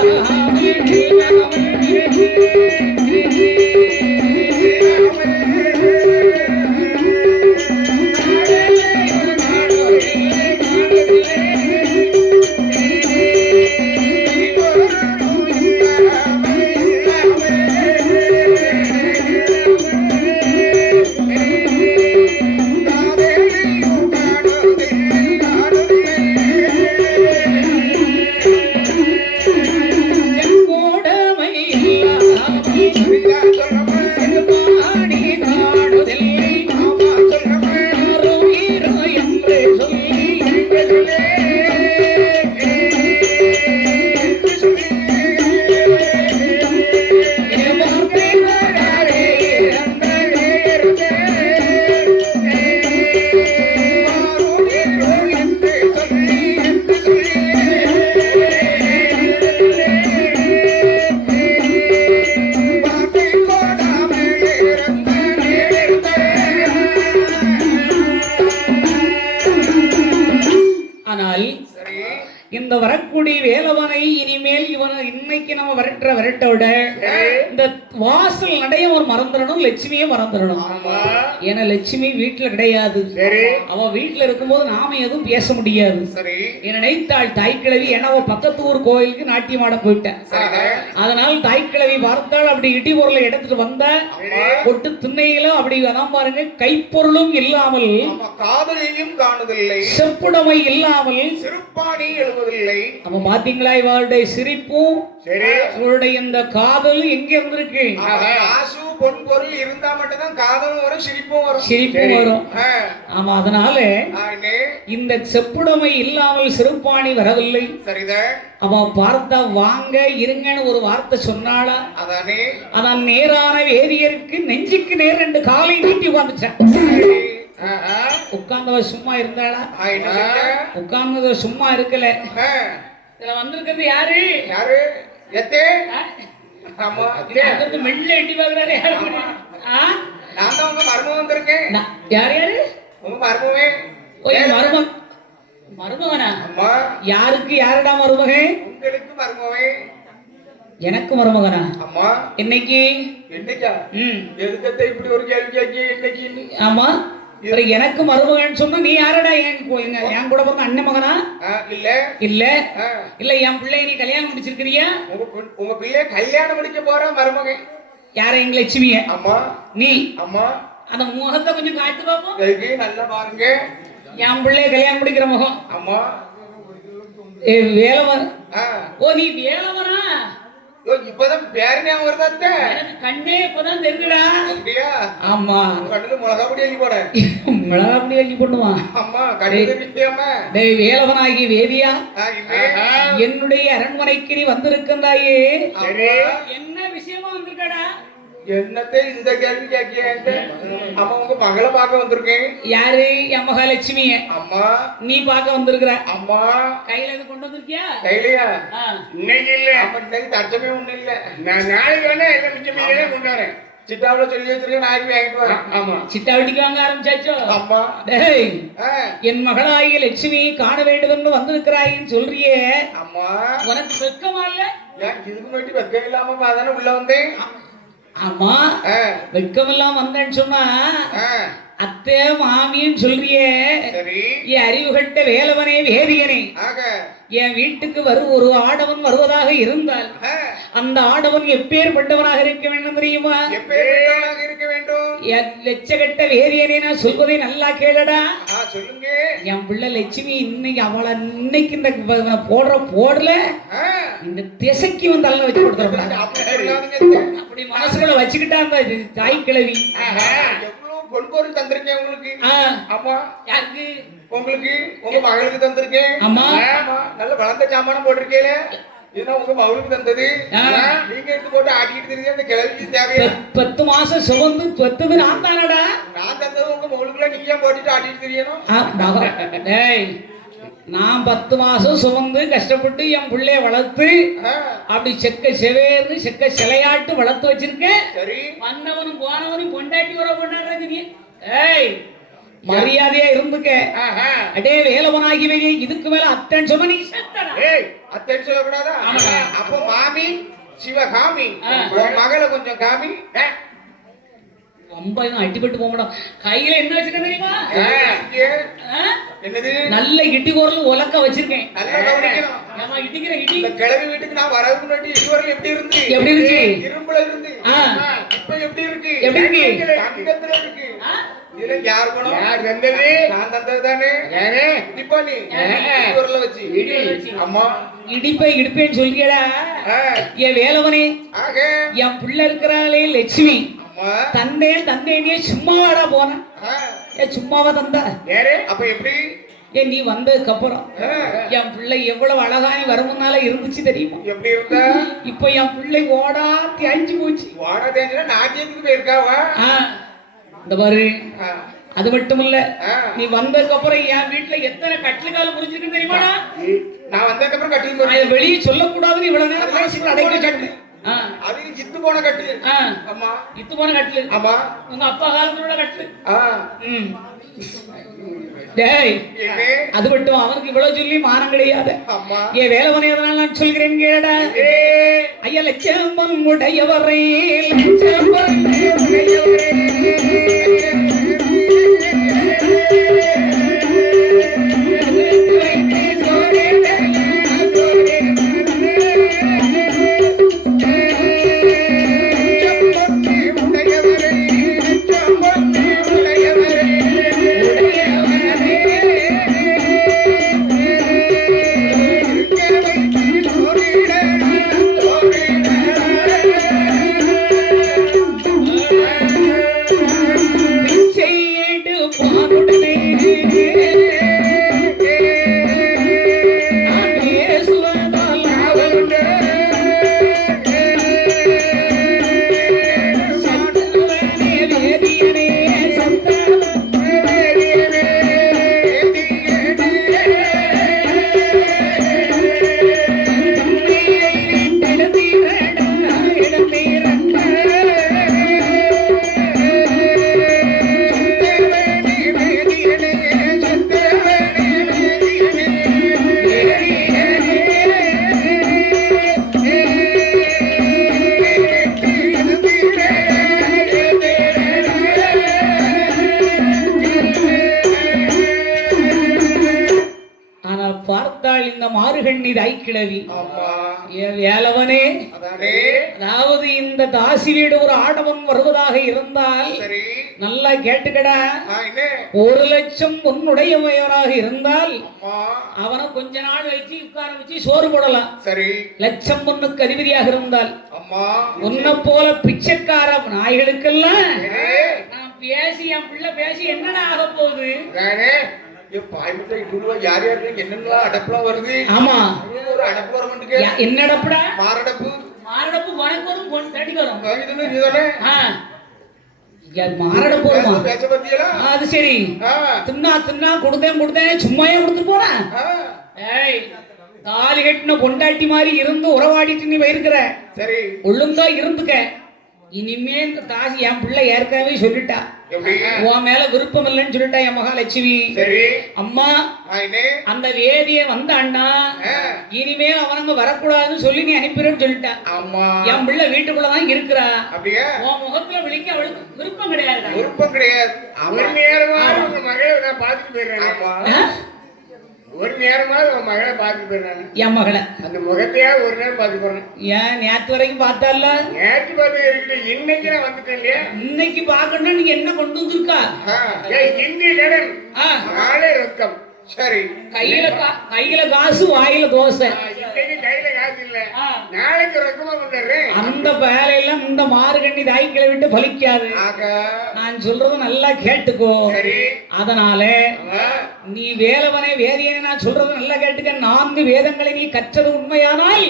இந்த வரக்கூடிய வேலவனை இனிமேல் இவனை இன்னைக்கு நம்ம வரட்டோட இந்த வாசல் நடைய ஒரு மறந்துடணும், லட்சுமியே மறந்துடணும். ஏன்னா லட்சுமி வீட்டுல கிடையாது. அவ வீட்டுல இருக்கும்போது நாம எதுவும் பேச முடியாது. நினைத்தாள் தாய்க்கிழவி, ஏன்னா அவ பக்கத்து ஊர் கோயிலுக்கு நாட்டியம் ஆட போயிட்டேன். அதனால் தாய்க்கிழவி பார்த்தாள். அப்படி இடி பொருளை எடுத்துட்டு வந்த ஒட்டு திண்ணையிலும் அப்படி அதான் பாருங்க, கைப்பொருளும் இல்லாமல் காதலையும் காணுதில்லை, செப்புடமை இல்லாமல் சிறுப்பாணி எழுவதில்லை. அப்ப பாத்தீங்களா, இவளுடைய சிரிப்பும் இவளுடைய இந்த காதலும் எங்க இருந்திருக்கு. காசு பொன் பொருள் இருந்தா மட்டும்தான் காதலும் வரும், சிரிப்பும் வரும், சிரிப்பும் வரும். ஆமா, அதனால இந்த செப்புடமை இல்லாமல் சிறுப்பாணி வரவில்லை. சரிதான். அவன் பார்த்தா வாங்க இருங்கன்னு ஒரு வார்த்தை சொன்னாளா, அதானே அதான் நேரான வேதியருக்கு நெஞ்சுக்கு நேர் 2 காலை நீட்டி உட்காந்துச்சான். உட்கார்ந்தவ சும்மா இருந்தாளா? உட்கார்ந்தவ சும்மா இருக்கல. இதுல வந்திருக்கிறது யாரு? யாரு? எத்தே? ஆமா, இது மெல்ல எட்டி பார்க்கறானே. நான் தான் உங்க மருமகன் வந்திருக்கேன். யார் யாரு? உங்க மருமகன். ஓய் மருமகன். மருமகனா? அம்மா. யாருக்கு யாரடா மருமகன்? உங்களுக்கு மருமகன். எனக்கு மருமகனா? அம்மா. இன்னைக்கு? இன்னைக்கா? எதுக்கத்த இப்படி ஒரு கேள்வி கேட்க இன்னைக்கு? ஆமா. அப்புறம் எனக்கு மருமகன் சொன்னா நீ யாரடா என் கூட பிறந்த அண்ணன் மகனா? இல்ல இல்ல இல்ல என் பிள்ளை நீ கல்யாணம் முடிச்சிருக்கிறியா? உங்க பிள்ளைய கல்யாணம் முடிக்க போற மருமகன் யார? எங்க லட்சுமிய. அம்மா. நீ? அம்மா. அந்த முகத்தை கொஞ்சம் காட்டு பாப்போம். நல்லா பாருங்க. என் பிள்ளைய கல்யாணம் முடிக்கிற முகம். அம்மா. வேலவன். ஓ நீ வேலவனா? இப்பதான் பேரனே வருதா? எனக்கு கண்ணே இப்பதான் தெரிஞ்சுடா. அப்படியா? ஆமா. கண்ணுல மிளகா பொடி அள்ளி போட. மிளகா பொடி அள்ளி போடுவான். அம்மா கண்ணு. டேய் வேலவனாகி வேதியா, என்னுடைய அரண்மனைக்கு நீ வந்திருக்கின்றாயே, என்ன விஷயமா வந்திருக்கடா? என்னத்தை இந்த கேள்வி கேட்க? அம்மா உங்க மகளை பார்க்க வந்திருக்கேன். யாரு? என் மகாலட்சுமிய. அம்மா. நீ பார்க்க வந்திருக்கிற. அம்மா. கையில எது கொண்டு வந்திருக்கியா? கையிலயா? இன்னைக்கு இல்ல. அப்ப இன்னைக்கு தச்சமே ஒண்ணு இல்ல. நான் நாளைக்கு வேணா என்ன மிச்சமே கொண்டு வரேன். சிட்டாவில சொல்லி வச்சிருக்கேன், நாளைக்கு வாங்கிட்டு வரேன். ஆமா. சிட்டாவட்டிக்கு வாங்க ஆரம்பிச்சாச்சோ? அம்மா. டேய் என் மகளாகிய லட்சுமி காண வேண்டும் என்று வந்திருக்கிறாயின்னு சொல்றியே. அம்மா. உனக்கு வெக்கமா இல்ல? ஏன் இதுக்கு முன்னாடி வெக்கம் இல்லாம அதானே உள்ள வந்தேன். ஆமா வெக்கம் எல்லாம் வந்தேன்னு சொன்னா அத்தை மாமின்னு சொல்றியே. என் அறிவு கட்ட வேலவனே வேதியனே, என் வீட்டுக்கு ஒரு ஆடவன் வருவதாக இருந்தால் அந்த ஆடவன் எப்பேற்பட்டவனாக இருக்க வேண்டும் தெரியுமா? இருக்க வேண்டும். லட்சகட்ட வேதியனே, நான் சொல்வதை நல்லா கேளடா. சொல்லுங்க. என் பிள்ளை லட்சுமி இன்னைக்கு அவளை இன்னைக்கு இந்த போடல இந்த திசைக்கு வந்து அல்ல வச்சு கொடுத்துருக்காங்க. அப்படி மனசுக்குள்ள வச்சுக்கிட்டா அந்த தாய் கிழவி. பொன்பொருள் தந்திருக்கேன் உங்களுக்கு. அம்மா. யாருக்கு? உங்களுக்கு. உங்க மகளுக்கு தந்திருக்கேன். அம்மா. நல்ல வளர்ந்த சாமானம் போட்டிருக்கேன். இதுதான் உங்க மகளுக்கு தந்தது. நீங்க எடுத்து போட்டு ஆட்டிக்கிட்டு தெரியுது. அந்த கிழவிக்கு தேவையா? 10 மாசம் சுமந்து பெத்தது நான் தானடா. நான் தந்தது உங்க மகளுக்குள்ள நீங்க போட்டுட்டு ஆட்டிட்டு தெரியணும். நான் 10 மாசம் சுமந்து கஷ்டப்பட்டு என் பிள்ளைய வளர்த்து அப்படி செக்க செவேர்னு செக்க சிலையாட்டு வளர்த்து வச்சிருக்கேன். வந்தவனும் போனவனும் கொண்டாட்டி கொண்டாடுறாங்க. ஏய் மரியாதையா இருந்துக்க. அடே வேலவனாகி வெளியே இதுக்கு மேல அத்தன் சொன்ன நீ செத்தடா. ஏய் அத்தன் சொல்லக்கூடாதா? அப்போ மாமி சிவகாமி மகளை கொஞ்சம் காமி. ரொம்ப அடிபட்டு போக மாட்டோம். கையில என்ன வச்சிருக்கேன் தெரியுமா? என்னது? நல்ல இட்டி குரல் உலக்க வச்சிருக்கேன். இடிக்கிற இடி. கிழவி வீட்டுக்கு நான் வரதுக்கு முன்னாடி இதுவரை எப்படி இருந்து? எப்படி இருக்கு? இரும்புல இருந்து. இப்ப எப்படி இருக்கு? எப்படி இருக்கு? தங்கத்துல இருக்கு. இதுல யார் பணம்? யார் தந்தது? நான் தந்தது தானே. யாரு? இடிப்பா நீ. குரல்ல வச்சு. அம்மா. இடிப்பேன்னு சொல்லியடா. என் வேலவனே, என் பிள்ளை இருக்கிறாளே லட்சுமி, தந்தேனே சும்மாவாடா போன. சும்மாவா தந்தா? அப்ப எப்படி? நீ வந்ததுக்கு அப்புறம் என் பிள்ளை எவ்வளவு அழகாய் வருமுன்னால இருந்துச்சு தெரியுமா? எப்படி இருந்தா? இப்ப என் பிள்ளை ஓடா தேஞ்சு போச்சு. ஓடா தேஞ்சுனா நாட்டியத்துக்கு போயிருக்காவா? இந்த பாரு, அது மட்டும் இல்ல, நீ வந்ததுக்கு அப்புறம் என் வீட்டுல எத்தனை கட்டிலுக்கால முடிஞ்சிருக்கு தெரியுமா? நான் வந்ததுக்கு அப்புறம் கட்டில் வெளியே சொல்லக்கூடாதுன்னு இவ்வளவு நேரம் அடைக்க கட்டு. அது இத்து போன கட்டில். அம்மா இத்து போன கட்டில். ஆமா உங்க அப்பா காலத்தோட கட்டில். டேய் அது மட்டும் அவனுக்கு இவ்வளவு சொல்லி மானம் கிடையாது. ஏன் வேலவனே அதனால நான் சொல்கிறேன் கேடா. ஐயா லட்சம்பன் உடையவரே, லட்சம்பன் உடையவரே, மார்கண்ணி தாய்க்கிழவி ஆமா வேலவனே அதானே அதாவது இந்த தாசி வீடு ஒரு ஆடவன் வருவதாக இருந்தால் சரி நல்லா கேட்டுக்கடா என்ன 1,00,000 உன்னுடையவராக இருந்தால் அம்மா அவனை கொஞ்ச நாள் வச்சு உட்கார வச்சு சோறு போடலாம் சரி லட்சம் பொண்ணுக்கு அதிபதியாக இருந்தால் அம்மா உன்னை போல பிச்சைக்கார நாய்களுக்கெல்லாம் நான் பேசி என் பிள்ளை பேசி என்னடா ஆக போகுது யார் யாரு என்னென்னலாம் அடப்புலாம் வருது ஆமா ஒரு அடப்பு வர மாட்டேங்க என்ன அடப்புடா மாரடப்பு மாரடப்பு உனக்கு வரும் தட்டி வரும் நீதானே மாரடப்பு வருமா பேச பத்தியலா அது சரி தின்னா கொடுத்தேன் சும்மாயே கொடுத்து போறேன் ஏய் தாலி கட்டின பொண்டாட்டி மாதிரி இருந்து உறவாடிட்டு நீ போயிருக்கிற சரி ஒழுங்கா இருந்துக்க இனிமே இந்த தாசி என் பிள்ளை ஏற்கனவே சொல்லிட்டா உன் மேல விருப்பம் இல்லைன்னு சொல்லிட்டா என் மகாலட்சுமி சரி அம்மா அந்த வேதிய வந்தான்னா இனிமே அவனங்க வரக்கூடாதுன்னு சொல்லி நீ அனுப்பிடுன்னு சொல்லிட்டா என் பிள்ளை வீட்டுக்குள்ளதான் இருக்கிறா உன் முகத்துல விழிக்க அவளுக்கு விருப்பம் கிடையாது அவர் நேரமாக உங்க மகளை நான் பார்த்துட்டு போயிடுறேன் ஒரு நேரமாவது உன் மகளை பார்த்துட்டு போயிடுறாங்க என் மகளை அந்த முகத்தையாவது ஒரு நேரம் பார்த்து போறேன் ஏன் நேற்று வரைக்கும் பார்த்தல நேற்று பார்த்து இன்னைக்கு நான் வந்துட்டேன் இல்லையா இன்னைக்கு பார்க்கணும் நீங்க என்ன கொண்டு வந்திருக்கா இந்தி கடன் நாளே ரொக்கம் சரி கையில காசு வாயில தோசை இன்னைக்கு கையில காசு இல்ல நாளைக்கு ரொக்கமா கொண்டுறேன் அந்த வேலையெல்லாம் இந்த மார்கண்ணி தாய்க்கிழமை விட்டு பலிக்காது நான் சொல்றது நல்லா கேட்டுக்கோ அதனால நீ வேலவனே வேதியனை நான் சொல்றது நல்லா கேட்டுக்க 4 வேதங்களை நீ கற்றது உண்மையானால்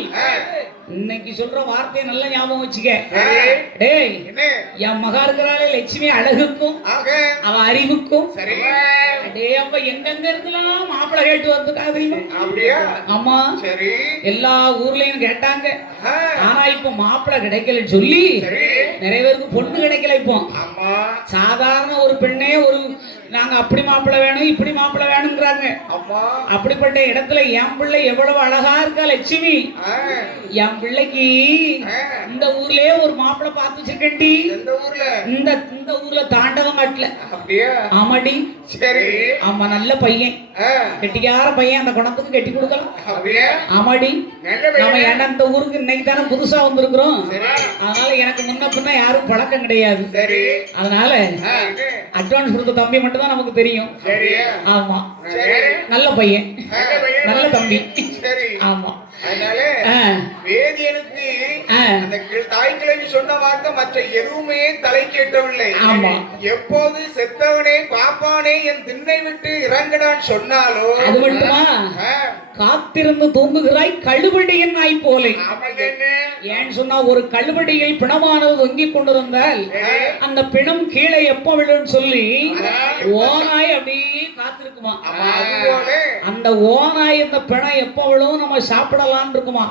இன்னைக்கு சொல்ற வார்த்தையை நல்லா ஞாபகம் வச்சுக்க டேய் என் மகா இருக்கிறாளே லட்சுமி அழகுக்கும் அவ அறிவுக்கும் டே அப்ப எங்கெங்க இருக்கலாம் மாப்பிள்ளை கேட்டு வந்துட்டாங்க ஆமா எல்லா ஊர்லயும் கேட்டாங்க ஆனா இப்ப மாப்பிள்ளை கிடைக்கலன்னு சொல்லி நிறைய பேருக்கு பொண்ணு கிடைக்கல இப்போ சாதாரண ஒரு பெண்ணே ஒரு நாங்க அப்படி மாப்பிள்ளை வேணும் இப்படி மாப்பிள்ளை வேணுங்கிறாங்க அப்படிப்பட்ட இடத்துல என் பிள்ளை எவ்வளவு அழகா இருக்கா லட்சுமி என் பிள்ளைக்கு இந்த ஊர்லயே ஒரு மாப்பிள்ளை பார்த்து வச்சிருக்கேன்டி இந்த இந்த ஊர்ல தாண்டவங்காட்டுல ஆமாடி ஆமா நல்ல பையன் கெட்டிக்கார பையன் அந்த குணத்துக்கு கட்டி கொடுக்கலாம் ஆமாடி நம்ம ஏன்னா இந்த ஊருக்கு இன்னைக்கு தானே புதுசா வந்திருக்கிறோம் அதனால எனக்கு முன்ன பின்ன யாரும் பழக்கம் கிடையாது அதனால அட்வான்ஸ் கொடுத்த தம்பி மட்டும் தான் நமக்கு தெரியும் ஆமா நல்ல பையன் நல்ல தம்பி ஆமா வேதியனுக்கு அந்த தாய்க்கிழவி சொன்ன வார்த்தை மற்ற எதுவுமே தலை கேட்டவில்லை எப்போது செத்தவனே பாப்பானே என் திண்ணை விட்டு இறங்கடான்னு சொன்னாலோ அது மட்டுமா காத்திருந்து தூங்குகிறாய் கழுவடியின் நாய் போலே ஏன்னு சொன்னா ஒரு கழுவடியில் பிணமானது தொங்கிக் கொண்டிருந்தால் அந்த பிணம் கீழே எப்ப விழுன்னு சொல்லி ஓனாய் அப்படியே காத்திருக்குமா அந்த ஓனாய் இந்த பிணம் எப்ப விழும் நம்ம சாப்பிடலாம் இருக்குமா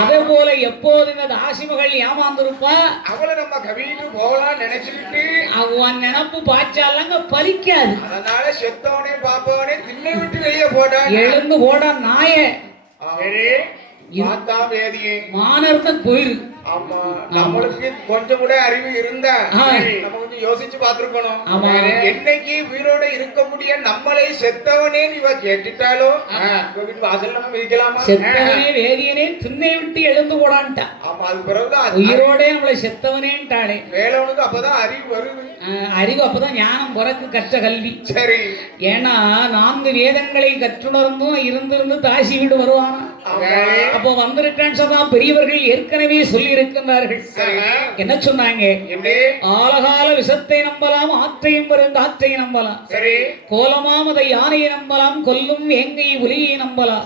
அதே போல எப்போது இந்த தாசிமகள் ஏமாந்திருப்பா அவளை நம்ம கவிட்டு போகலாம் நினைச்சுக்கிட்டு அவன் நினப்பு பாய்ச்சாலங்க பலிக்காது அதனால செத்தவனே பாப்பவனே திண்ணை விட்டு வெளியே போடா எழுந்து போடா நாயே மானர்த்தம் போயிரு ஆமா நம்மளுக்கு கொஞ்சம் கூட அறிவு இருந்தா நம்ம கொஞ்சம் யோசிச்சு பார்த்திருக்கணும் என்னைக்கு உயிரோட இருக்க முடிய நம்மளை செத்தவனே இவ கேட்டுட்டாலோ வாசல் நம்ம மிதிக்கலாமா செத்தவனே வேதியனே திண்ணை விட்டு எழுந்து போடான்ட்டா ஆமா அது பிறகுதான் உயிரோட நம்மளை செத்தவனேன்ட்டாளே வேலவனுக்கு அப்பதான் அறிவு வருது அறிவு அப்பதான் ஞானம் பிறகு கற்ற கல்வி சரி ஏன்னா 4 வேதங்களை கற்றுணர்ந்தும் இருந்திருந்து தாசி வீடு வருவானா அப்போ வந்திருக்கான்னு சொன்னா பெரியவர்கள் ஏற்கனவே சொல்லி இருக்கின்றார்கள் என்ன சொன்னாங்க ஆலகால விஷத்தை நம்பலாம் ஆற்றையும் வரும் காற்றையை நம்பலாம் கோலமாமதை யானையை நம்பலாம் கொல்லும் வேங்கை ஒலியை நம்பலாம்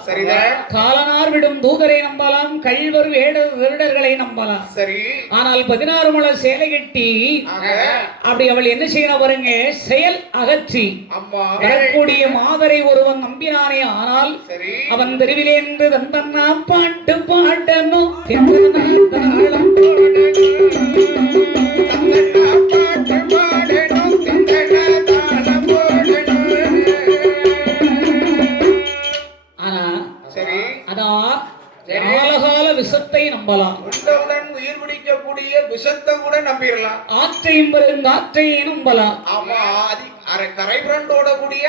காலனார் விடும் தூதரை நம்பலாம் கள்வர் வேடர்களை நம்பலாம் ஆனால் 16 மலை சேலை கட்டி அப்படி அவள் என்ன செய்யணும் பாருங்க செயல் அகற்றி வரக்கூடிய மாதரை ஒருவன் நம்பினானே ஆனால் அவன் தெருவிலே என்று தந்தன்னா பாட்டு பாடணும் தாளம் ஆனா அதான் காலகால விஷத்தை நம்பலாம் உயிர் பிடிக்கக்கூடிய விஷத்தை கூட நம்பிடலாம் ஆற்றையும் பெரும் காற்றையை நம்பலாம் கரை புரண்டோட கூடிய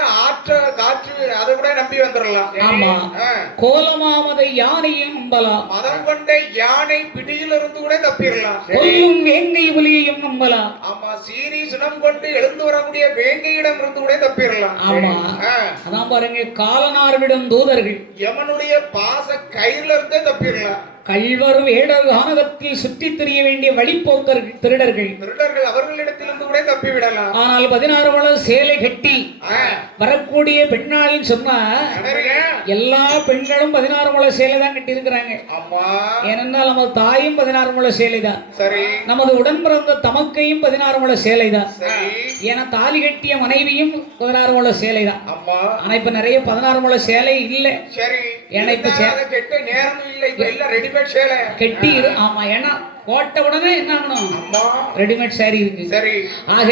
காற்று அதை கூட நம்பி வந்துடலாம். ஆமா. கோலமாமதை யானையும் நம்பலாம். மதம் கொண்ட யானை பிடியிலிருந்து கூட தப்பிடலாம். கொல்லும் வேங்கை புலியையும் நம்பலாம். ஆமா. சீரி சினம் கொண்டு எழுந்து வரக்கூடிய வேங்கையிடம் இருந்து கூட தப்பிடலாம். ஆமா. அதான் பாருங்க, காலனார்விடும் தூதர்கள் யமனுடைய பாச கயிறுல இருந்தே தப்பிடலாம். கள்வர் வேடர் ஆணவத்தில் சுற்றித் திரிய வேண்டிய வழிபோக்கர்கள் திருடர்கள் அவர்களிடத்திலிருந்து கூட தப்பி விடலாம். ஆனால் 16 முழ சேலை கட்டி வரக்கூடிய பெண்ணாளின்னு சொன்னா எல்லா பெண்களும் 16 முழ சேலை தான் கட்டி இருக்கிறாங்க. ஏனென்றால் நமது தாயும் 16 முழ சேலை தான். நமது உடன் பிறந்த தமக்கையும் 16 முழ சேலை தான். ஏன்னா தாலி கட்டிய மனைவியும் 16 முழ சேலை தான். ஆனா இப்ப நிறைய 16 முழ சேலை இல்ல. ஏன்னா இப்ப நேரம் இல்ல, இப்ப எல்லாம் ரெடிமேட் சேலை கட்டி. ஆமா. ஏன்னா போட்ட உடனே என்ன ஆகணும், ரெடிமேட் சாரி இருக்கு. சரி. ஆக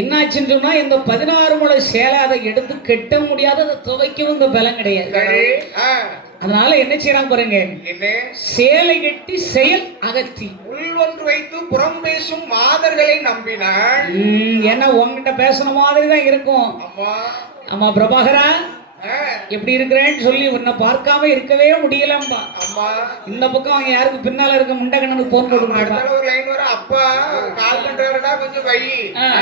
என்னாச்சுன்னு சொன்னா இந்த 16 முழ சேலை அதை எடுத்து கட்ட முடியாத, அதை துவைக்கவும் இந்த பலம் கிடையாது. அதனால என்ன செய்யறாங்க பாருங்க, சேலை கட்டி செயல் அகற்றி உள்வொன்று வைத்து புறம் பேசும் மாதர்களை நம்பினாள். ஏன்னா உங்ககிட்ட பேசுன மாதிரி தான் இருக்கும். ஆமா பிரபாகரா எப்படி இருக்கிறேன்னு சொல்லி உன்னை பார்க்காம இருக்கவே முடியலம்பா. இந்த பக்கம் அவங்க யாருக்கு பின்னால இருக்க முண்டகண்ணனுக்கு போன் போட்டு அப்பா கால் பண்றா கொஞ்சம் வை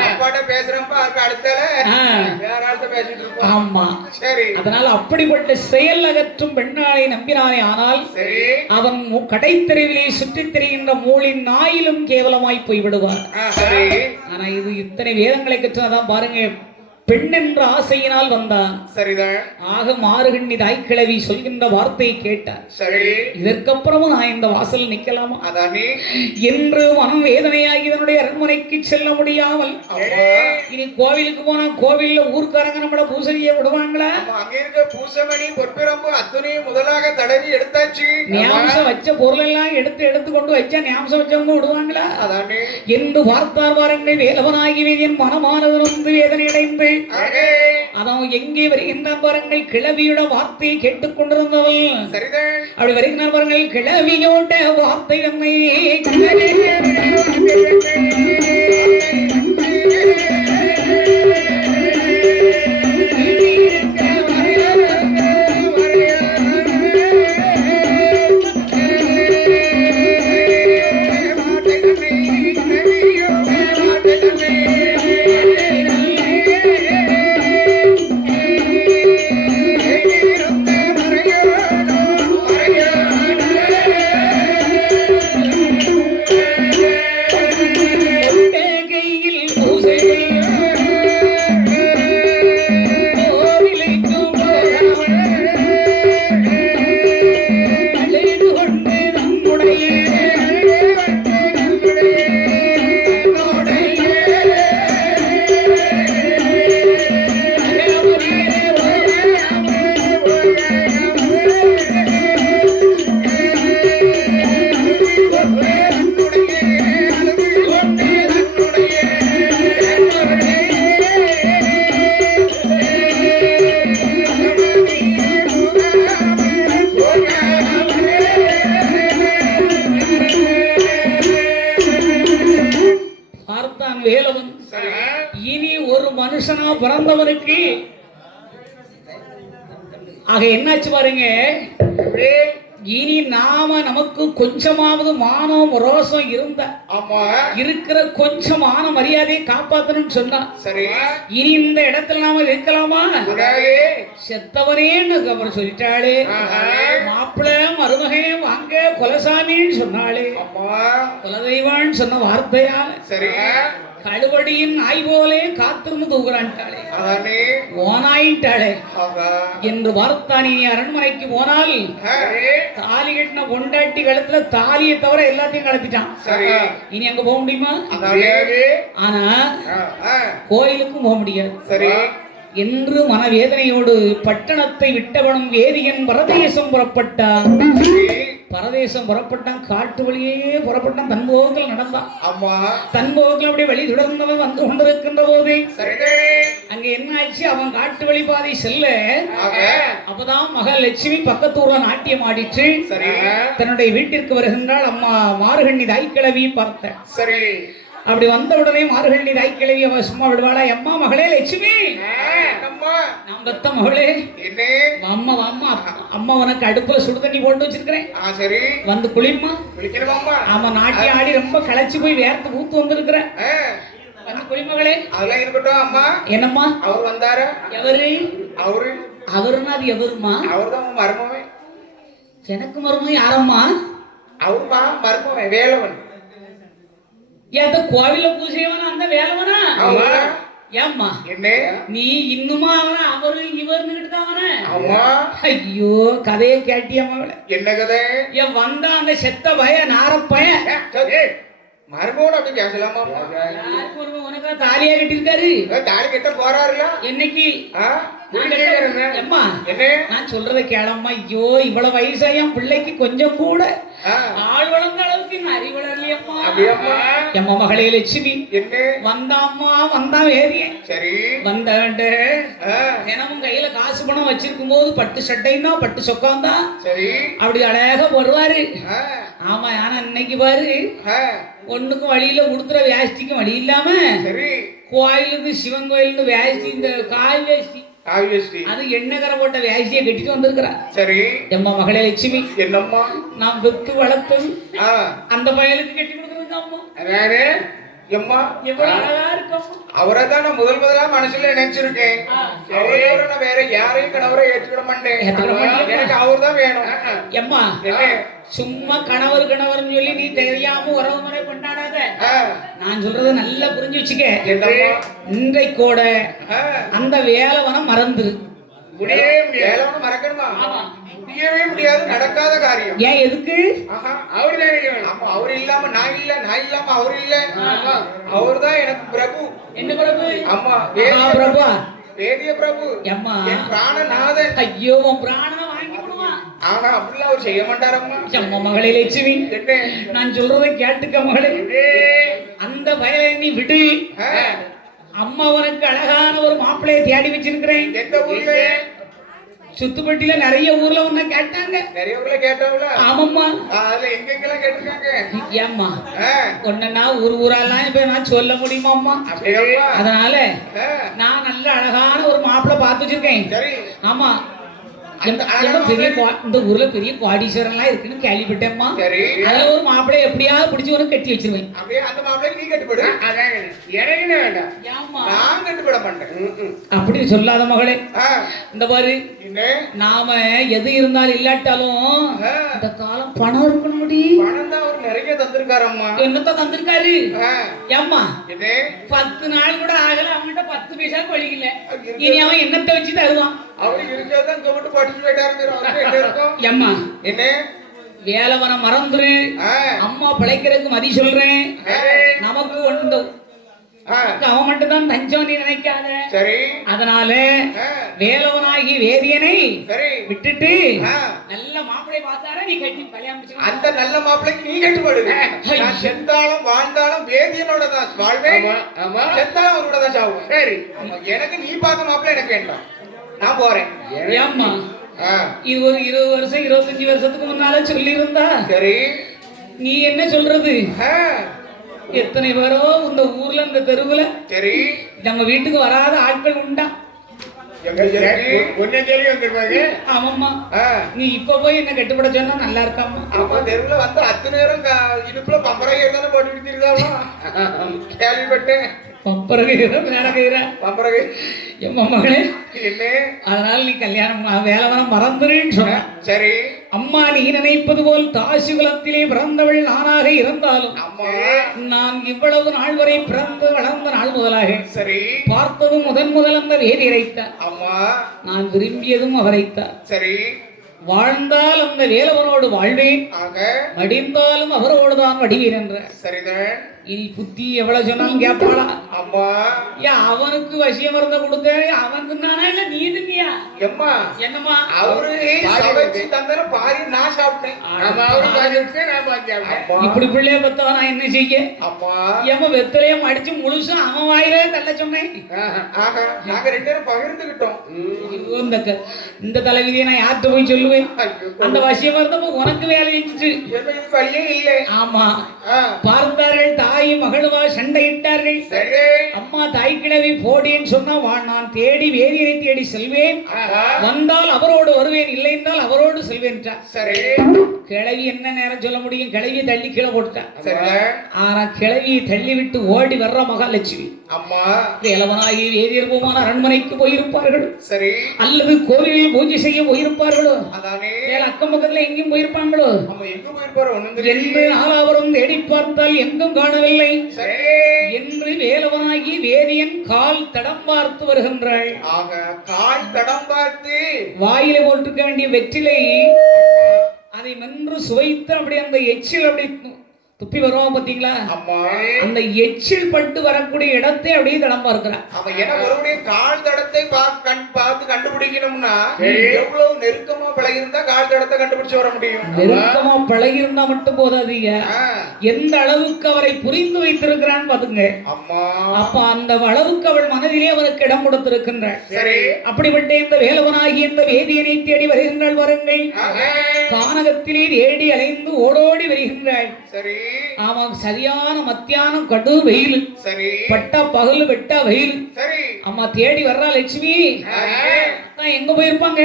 அப்பாட்ட பேசுறப்பா அடுத்தால வேற ஆள்கிட்ட பேசிட்டு இருப்போம். ஆமா. சரி. அதனால அப்படிப்பட்ட செயல் அகற்றும் பெண்ணாளை நம்பினானே. ஆனால் அவன் கடைத்தெருவிலே சுற்றித் திரிகின்ற மூலின் நாயிலும் கேவலமாய் போய் விடுவான். ஆனா இது இத்தனை வேதங்களை கற்றதான் பாருங்க, பெண் என்ற ஆசையினால் வந்தான். சரிதான். ஆக மாறுகண்ணி தாய்க்கிழவி சொல்கின்ற வார்த்தையை கேட்டார். சரி. இதற்கப்புறமும் நான் இந்த வாசல் நிக்கலாமா என்று மனம் வேதனையாகி இதனுடைய அரண்மனைக்கு செல்ல முடியாமல் இனி கோவிலுக்கு போனா கோவில்ல ஊர்க்காரங்க நம்மள பூசை செய்ய விடுவாங்களா? அங்க இருக்க பூசமணி பொற்பிரம்பு அத்தனையும் முதலாக தடவி எடுத்தாச்சு. ஞாபகம் வச்ச பொருள் எல்லாம் எடுத்து கொண்டு வச்சா ஞாபகம் வச்சவங்க விடுவாங்களா என்று பார்த்தார். வாருங்கள், வேலவனாகி என் மனமானது வந்து வேதனை அடைந்து அதான் எங்கே வருகின்றான் பாருங்கள், கிழவியோட வார்த்தையை கேட்டுக் கொண்டிருந்தவள். அப்படி வருகின்றான் பாருங்கள், கிழவியோட வார்த்தை நம்மை வேலவன். இனி ஒரு மனுஷனா பிறந்தவனுக்கு ஆக என்னாச்சு பாருங்க, இனி நாம நமக்கு கொஞ்சமாவது மானம் ரோசம் இருந்த இருக்கிற கொஞ்சம் மான மரியாதையை காப்பாத்தணும்னு சொன்னா சரி. இனி இந்த இடத்துல நாம இருக்கலாமா? செத்தவனேன்னு அப்புறம் சொல்லிட்டாளே, மாப்பிள்ள மருமகே வாங்க குலசாமின்னு சொன்னாளே, குலதெய்வான்னு சொன்ன வார்த்தையால சரி கழுவடியின் நாய் போலே காத்திருந்து தூக்குறான்ட்டாளே, ஓனாயிட்டாளே என்று வார்த்தானி அரண்மனைக்கு போனால் தாலி கட்டின பொண்டாட்டி கழுத்துல தாலியை தவிர எல்லாத்தையும் கலத்திட்டான். இனி அங்க போக முடியுமா? ஆனா கோயிலுக்கும் போக முடியாது. சரி என்று மனவேதனையோடு பட்டணத்தை விட்டவனும் வேதியன் பரதேசம் புறப்பட்டான். பரதேசம் புறப்பட்டான், காட்டு வழியே புறப்பட்டான், தன்போக்கில் நடந்தான். தன்போக்கில் அப்படியே வழி தொடர்ந்தவன் வந்து கொண்டிருக்கின்ற போது அங்க என்ன ஆச்சு, அவன் காட்டு வழி பாதை செல்ல அப்பதான் மகள் லட்சுமி பக்கத்தூர்ல நாட்டியம் ஆடிச்சு. தன்னுடைய வீட்டிற்கு வருகின்றாள். அம்மா மாறுகண்ணி தாய்க்கிழவி பார்த்த சரி அப்படி வந்த உடனே மார்கழி தாய்க்கிழவி அவ சும்மா விடுவாளா? எம்மா மகளே லட்சுமி, நான் பெத்த மகளே, அம்மா அம்மா அம்மா உனக்கு அடுப்புல சுடு தண்ணி போட்டு வச்சிருக்கிறேன், சரி வந்து குளிர்மா. ஆமா, நாட்டி ஆடி ரொம்ப களைச்சு போய் வேர்த்து ஊத்து வந்திருக்கிற, வந்து குளிமகளே. அதெல்லாம் இருக்கட்டும் அம்மா. என்னம்மா அவர் வந்தாரா? எவரு அவரு? அவருன்னா அது எவருமா? அவர்தான் மருமவன். எனக்கு மருமகன் யாரம்மா? அவருமா மருமவன் வேலவன். அந்த கோவில பூஜைவனா அந்த வேலவனா? ஏம்மா என்ன நீ இன்னுமா அவன் அவரு இவருன்னு தான் அவன? ஐயோ கதையை கேட்டியம்மா. என்ன கதை? என் வந்தா அந்த செத்த பய நாரப்பய மருமகன் அப்படி பேசலாமா? உனக்கு தாலியா கட்டிருக்காரு. தாலி கட்ட போறாருல என்னைக்கு? என்ன நான் சொல்றத கேளம்மா. ஐயோ இவ்வளவு வயசாயும் பிள்ளைக்கு கொஞ்சம் கூட ஆள் வளர்ந்த அளவுக்கு அறிவு வளரலையம்மா. எம்மா மகளே லட்சுமி, வந்தாம்மா வந்தா வேதிய சரி வந்தாண்டு தினமும் கையில காசு பணம் வச்சிருக்கும் போது பட்டு சட்டைன்னா பட்டு சொக்காந்தான் சரி அப்படி அழகா போடுவாரு. ஆமா, ஆனா இன்னைக்கு பாரு ஒண்ணுக்கும் வழியில உடுத்துற வேஷ்டிக்கும் வழி இல்லாம கோயிலுக்கு சிவன் கோயிலுக்கு வேஷ்டி, இந்த காய் வேஷ்டி அது எண்ணெய் போட்ட வேஷ்டியை கட்டிட்டு வந்திருக்கிறா. சரி எம்மா மகளே லட்சுமி, என்னம்மா நான் வெத்து வளர்த்தது அந்த பயலுக்கு கட்டி கொடுக்குறது அம்மா. எம்மா எவ்வளவு அழகா இருக்கும். அவரை தான் நான் முதலா மனசுல நினைச்சிருக்கேன். நான் வேற யாரையும் கணவரை ஏற்றுக்கிட மாட்டேன். எனக்கு அவர் தான் வேணும். எம்மா சும்மா கணவர் கணவர்னு சொல்லி நீ தெரியாம உறவு முறை கொண்டாடாத. நான் சொல்றத நல்லா புரிஞ்சு வச்சுக்க. இன்றைக்கூட அந்த வேலவனம் மறந்துரு. வேலவனம் மறக்கணுமா? முடியவே முடியாது, நடக்காத காரியம். ஏன் எதுக்கு? அவர் இல்லாம நான் இல்ல, நான் இல்லாம அவர் இல்ல. அவர் தான் எனக்கு பிரபு. என்ன பிரபு? அம்மா பிரபு, வேதிய பிரபு. அம்மா என் பிராணநாதன். ஐயோ உன் பிராணனை வாங்கி விடுவான். ஆனா அப்படிலாம் அவர் செய்ய மாட்டாரம்மா. அம்மா மகளே லட்சுமி, நான் சொல்றதை கேட்டுக்க மகளே. அந்த வயலை நீ விடு. அம்மா உனக்கு அழகான ஒரு மாப்பிள்ளையை தேடி வச்சிருக்கிறேன். எந்த ஊர்ல? சுத்துப்பட்டியில நிறைய ஊர்ல உன்ன கேட்டாங்க. நிறைய ஊர்ல கேட்டாங்களா? ஆமாம்மா. அதுல எங்கெங்கெல்லாம் கேட்டிருக்காங்க? ஏம்மா ஒன்னா ஊரெல்லாம் இப்ப நான் சொல்ல முடியுமாம்மா? அதனால நான் நல்ல அழகான ஒரு மாப்பிள்ளை பார்த்து வச்சிருக்கேன். சரி ஆமா, இந்த ஊர்ல பெரிய கோடீஸ்வரன் எல்லாம் இருக்குன்னு கேள்விப்பட்டேம்மா. அதுல ஒரு மாப்பிள்ளை எப்படியாவது பிடிச்சி உனக்கு கட்டி வச்சிருவேன். அந்த மாப்பிள்ளை நீ கட்டுப்படு. அப்படி சொல்லாத மகளே. இந்த பாரு, நாம எது இருந்தாலும் இல்லாட்டாலும் இந்த காலம் பணம் இருக்கணும். பணம் தான் அவர் நிறைய தந்திருக்காரம்மா. என்னத்தான் தந்திருக்காரு? ஏம்மா 10 நாள் கூட ஆகல, அவன்கிட்ட 10 பைசா கொழிக்கல. இனி அவன் என்னத்தை வச்சு தருவான்? அவரு இருக்கதான் கவட்டு படிச்சு போயிட்டாரு. ஏம்மா என்ன வேலவனம் மறந்துரு. அம்மா பிழைக்கிறதுக்கு மதி சொல்றேன். நமக்கு ஒன்று அவன் மட்டும் தான் தஞ்சம், நீ நினைக்காத. சரி அதனால வேலவனாகி வேதியனை விட்டுட்டு நல்ல மாப்பிள்ளை பார்த்தாரா நீ கட்டி கல்யாணம். அந்த நல்ல மாப்பிள்ளைக்கு நீ கட்டுப்படு. நான் செத்தாலும் வாழ்ந்தாலும் வேதியனோட தான் வாழ்வேன், செத்தாலும் அவரோட தான் சாவும். சரி எனக்கு நீ பார்த்த மாப்பிள்ளை எனக்கு வேண்டாம், நான் போறேன். ஏம்மா இது ஒரு 20 வருஷம் 25 வருஷத்துக்கு முன்னால சொல்லி இருந்தா சரி, நீ என்ன சொல்றது? எத்தனை பேரோ இந்த ஊர்ல இந்த தெருவுல சரி நம்ம வீட்டுக்கு வராத ஆட்கள் உண்டா? ஆமாம்மா, நீ இப்ப போய் என்ன கட்டுப்பட சொன்னா நல்லா இருக்காமா? அப்ப தெருவுல வந்து 10 நேரம் இடுப்புல பம்பரை இருந்தாலும் போட்டு விடுத்திருக்காமா? கேள்விப்பட்டேன். அதனால நீ கல்யாணம் வேலவனம் மறந்துருன்னு சொன்ன. சரி அம்மா, நீ நினைப்பது போல் தாசி குலத்திலே பிறந்தவள் நானாக இருந்தாலும் நான் இவ்வளவு நாள் வரை பிறந்து வளர்ந்த நாள் முதலாக சரி பார்த்ததும் முதல் அந்த வேதி இறைத்தார். அம்மா நான் விரும்பியதும் அவரைத்தார். சரி வாழ்ந்தால் அந்த வேலவனோடு வாழ்வேன், மடிந்தாலும் அவரோடு தான் வடிவேன் என்ற. சரிதான். இனி புத்தி எவ்வளவு சொன்னாலும் கேட்பாளா? அம்மா அவனுக்கு வசிய மருந்த கொடுத்த அவனுக்கு நானா இல்ல நீ தின்னியா? எம்மா என்னம்மா அவரு சமைச்சு தந்தர பாரி நான் நான் சாப்பிட்டேன். அப்பா. இப்படி பிள்ளைய பத்தவா நான் என்ன செய்ய? அப்பா. ஏமா வெத்தலையும் அடிச்சு முழுசும் அவன் வாயிலே தள்ள சொன்னேன். ஆஹா, நாங்க 2 பேரும் பகிர்ந்துகிட்டோம். ஐயோ, இந்த தலைவிதியை நான் யார்கிட்ட போய் சொல்லுவேன்? அந்த வசியம் இருந்தப்போ உனக்கு வேலை செஞ்சுச்சு. எனக்கு வழியே இல்லை. ஆமா, பார்த்தார்கள் தாய் மகளுமா சண்டையிட்டார்கள். சரி. அம்மா தாய் கிழவி போடின்னு சொன்னா நான் தேடி வேதியரை தேடி செல்வேன், வந்தால் அவரோடு வருவேன், இல்லை என்றால் அவரோடு செல்வேன். சரி. கிழவி என்ன நேரம் சொல்ல முடியும்? கிழவியை தள்ளி கீழே போட்டுட்டான். சரி. ஆனா கிழவியை தள்ளி விட்டு ஓடி வர்ற மகாலட்சுமி அம்மா வேலவனாகி வேதியர் பூமான அரண்மனைக்கு போயிருப்பார்கள். சரி. அல்லது கோவிலில் பூஜை செய்ய போயிருப்பார்களோ, அதானே வேற அக்கம் பக்கத்துல எங்கேயும் போயிருப்பாங்களோ எங்க போயிருப்பாரோ என்று ஆலாவரம் தேடி பார்த்தால் எங்கும் காணவில்லை. சரி. என்று வேலவனாகி வேதியன் கால் தடம் பார்த்து வருகின்றாள். ஆக கால் தடம் பார்த்து வாயில போட்டிருக்க வேண்டிய வெற்றிலை அதை மென்று சுவைத்து அப்படி அந்த எச்சில் அப்படி துப்பி வருவான் பாத்தீங்களா? அம்மா அந்த எச்சில் பட்டு வரக்கூடிய இடத்தை அப்படியே தடம் பார்க்கிறான். அவன் என்ன மறுபடியும் கால் தடத்தை பார்த்து கண்டுபிடிக்கணும்னா எவ்வளவு நெருக்கமா பழகிருந்தா கால் தடத்தை கண்டுபிடிச்சு வர முடியும். நெருக்கமா பழகிருந்தா மட்டும் போதாதீங்க, எந்த அளவுக்கு அவரை புரிந்து வைத்திருக்கிறான் பாத்துங்க. அம்மா அப்ப அந்த அளவுக்கு அவள் மனதிலே அவருக்கு இடம் கொடுத்திருக்கின்றாள். சரி. அப்படிப்பட்ட இந்த வேலவனாகி இந்த வேதியனை தேடி வருகின்றாள். வருங்கள், கானகத்திலே தேடி அலைந்து ஓடோடி வருகின்றாள். சரி. ஆமா, சரியான மத்தியானம் கடு வெயில். சரி. பட்டா பகல் வெட்டா வெயில். சரி. அம்மா தேடி வர்றா லட்சுமி. எங்க போயிருப்பாங்க?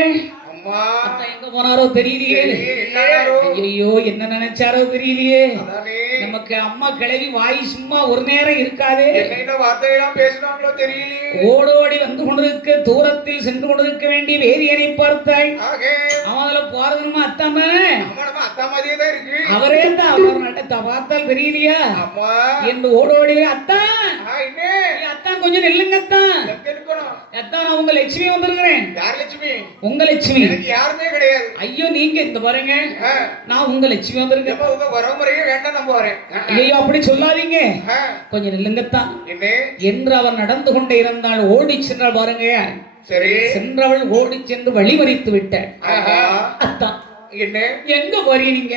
அம்மா எங்க போனாரோ தெரியலையே. ஐயோ, என்ன நினைச்சாரோ தெரியலையே. நமக்கு அம்மா கிளவி வாய் சும்மா ஒரு நேரம் இருக்காது. என்ன வார்த்தையெல்லாம் பேசினாங்களோ தெரியலையே. ஓடோடி வந்து கொண்டிருக்க தூரத்தில் சென்று கொண்டிருக்க வேண்டிய வேதியனை பார்த்தாள். அவங்கள போறதுமா அத்தான் தானே, அவரே தான். அவர் நட்டத்தை பார்த்தால் தெரியலையா என்று ஓடோடி அத்தான் அத்தான் கொஞ்சம் நெல்லுங்க அத்தான். அத்தான், நான் உங்க லட்சுமி வந்திருக்கிறேன். உங்க லட்சுமி யாருமே கிடையாது. ஐயோ, நீங்க இந்த பாருங்க, நான் உங்க லட்சுமி வந்திருக்கேன். வரமுறையே வேண்டாம், நம்ம வரேன். ஐயோ, அப்படி சொல்லாதீங்க, கொஞ்சம் நில்லுங்கத்தான் என்று அவர் நடந்து கொண்டே இருந்தால் ஓடி சென்றால் பாருங்க. சரி. சென்றவள் ஓடி சென்று வழிமறித்து விட்டாள். அத்தான், என்ன எங்க போறீங்க?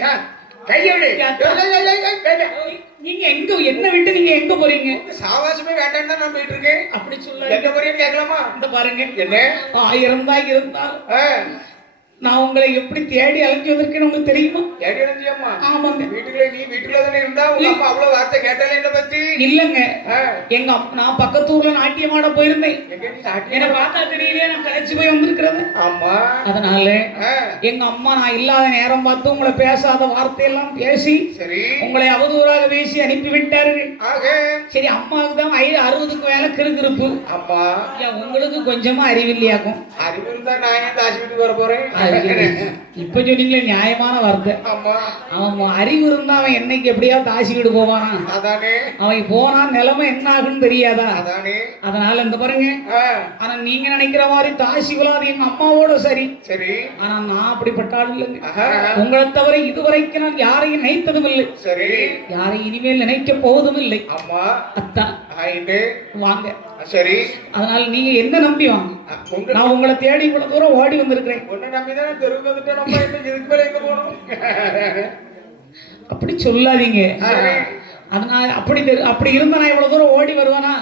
நீங்க எங்க என்ன விட்டு நீங்க எங்க போறீங்க? சாவாசமே வேண்டாம் தான் நான் போயிட்டு இருக்கேன். அப்படி சொல்ல எங்க போறீங்க கேட்கலாமா? இந்த பாருங்க, என்ன 1000 தான் இருந்தால் நான் உங்களை எப்படி தேடி அலைஞ்சு வந்திருக்கேன்னு உங்களுக்கு தெரியுமா? தேடி அலைஞ்சியம்மா? ஆமாங்க. வீட்டுக்குள்ள தானே இருந்தா உங்க அம்மா அவ்வளவு வார்த்தை கேட்டாலே என்ன பத்தி? இல்லங்க, எங்க நான் பக்கத்தூர்ல நாட்டியம் ஆட போயிருந்தேன். என்ன பார்த்தா தெரியலையா, நான் கலைச்சு போய் வந்திருக்கிறேன். ஆமா. அதனால எங்க அம்மா நான் இல்லாத நேரம் பார்த்து உங்களை பேசாத வார்த்தையெல்லாம் பேசி உங்களை அவதூறாக பேசி அனுப்பி விட்டார்கள். சரி, அம்மாவுக்கு தான் 60க்கு மேல கிறுகிறுப்பு. அம்மா, உங்களுக்கு கொஞ்சமா அறிவில்லையாக்கும். அறிவு இருந்தா நான் ஏன் தாசி வீட்டுக்கு வர போறேன்? இப்ப சொன்னீங்களே நியாயமான வார்த்தை. அவன் அறிவு இருந்தா அவன் என்னைக்கு எப்படியா தாசி வீடு போவானா? அவன் போனா நிலைமை என்ன ஆகுன்னு தெரியாதா? அதனால இந்த பாருங்க, ஆனா நீங்க நினைக்கிற மாதிரி தாசி குலாது எங்க அம்மாவோட சரி. ஆனா நான் அப்படிப்பட்ட ஆள் இல்லைங்க. உங்களை தவிர இதுவரைக்கும் நான் யாரையும் நினைத்ததும் இல்லை, யாரையும் இனிமேல் நினைக்க போவதும் இல்லை. அத்தான் வாங்க. சரி. அதனால நீங்க என்ன நம்பி வாங்க, நான் உங்களை தேடி இவ்வளவு தூரம் ஓடி வந்திருக்கிறேன். அப்படி சொல்லாதீங்க. அதனால அப்படி இருந்தா நான் இவ்வளவு தூரம் ஓடி வருவானா?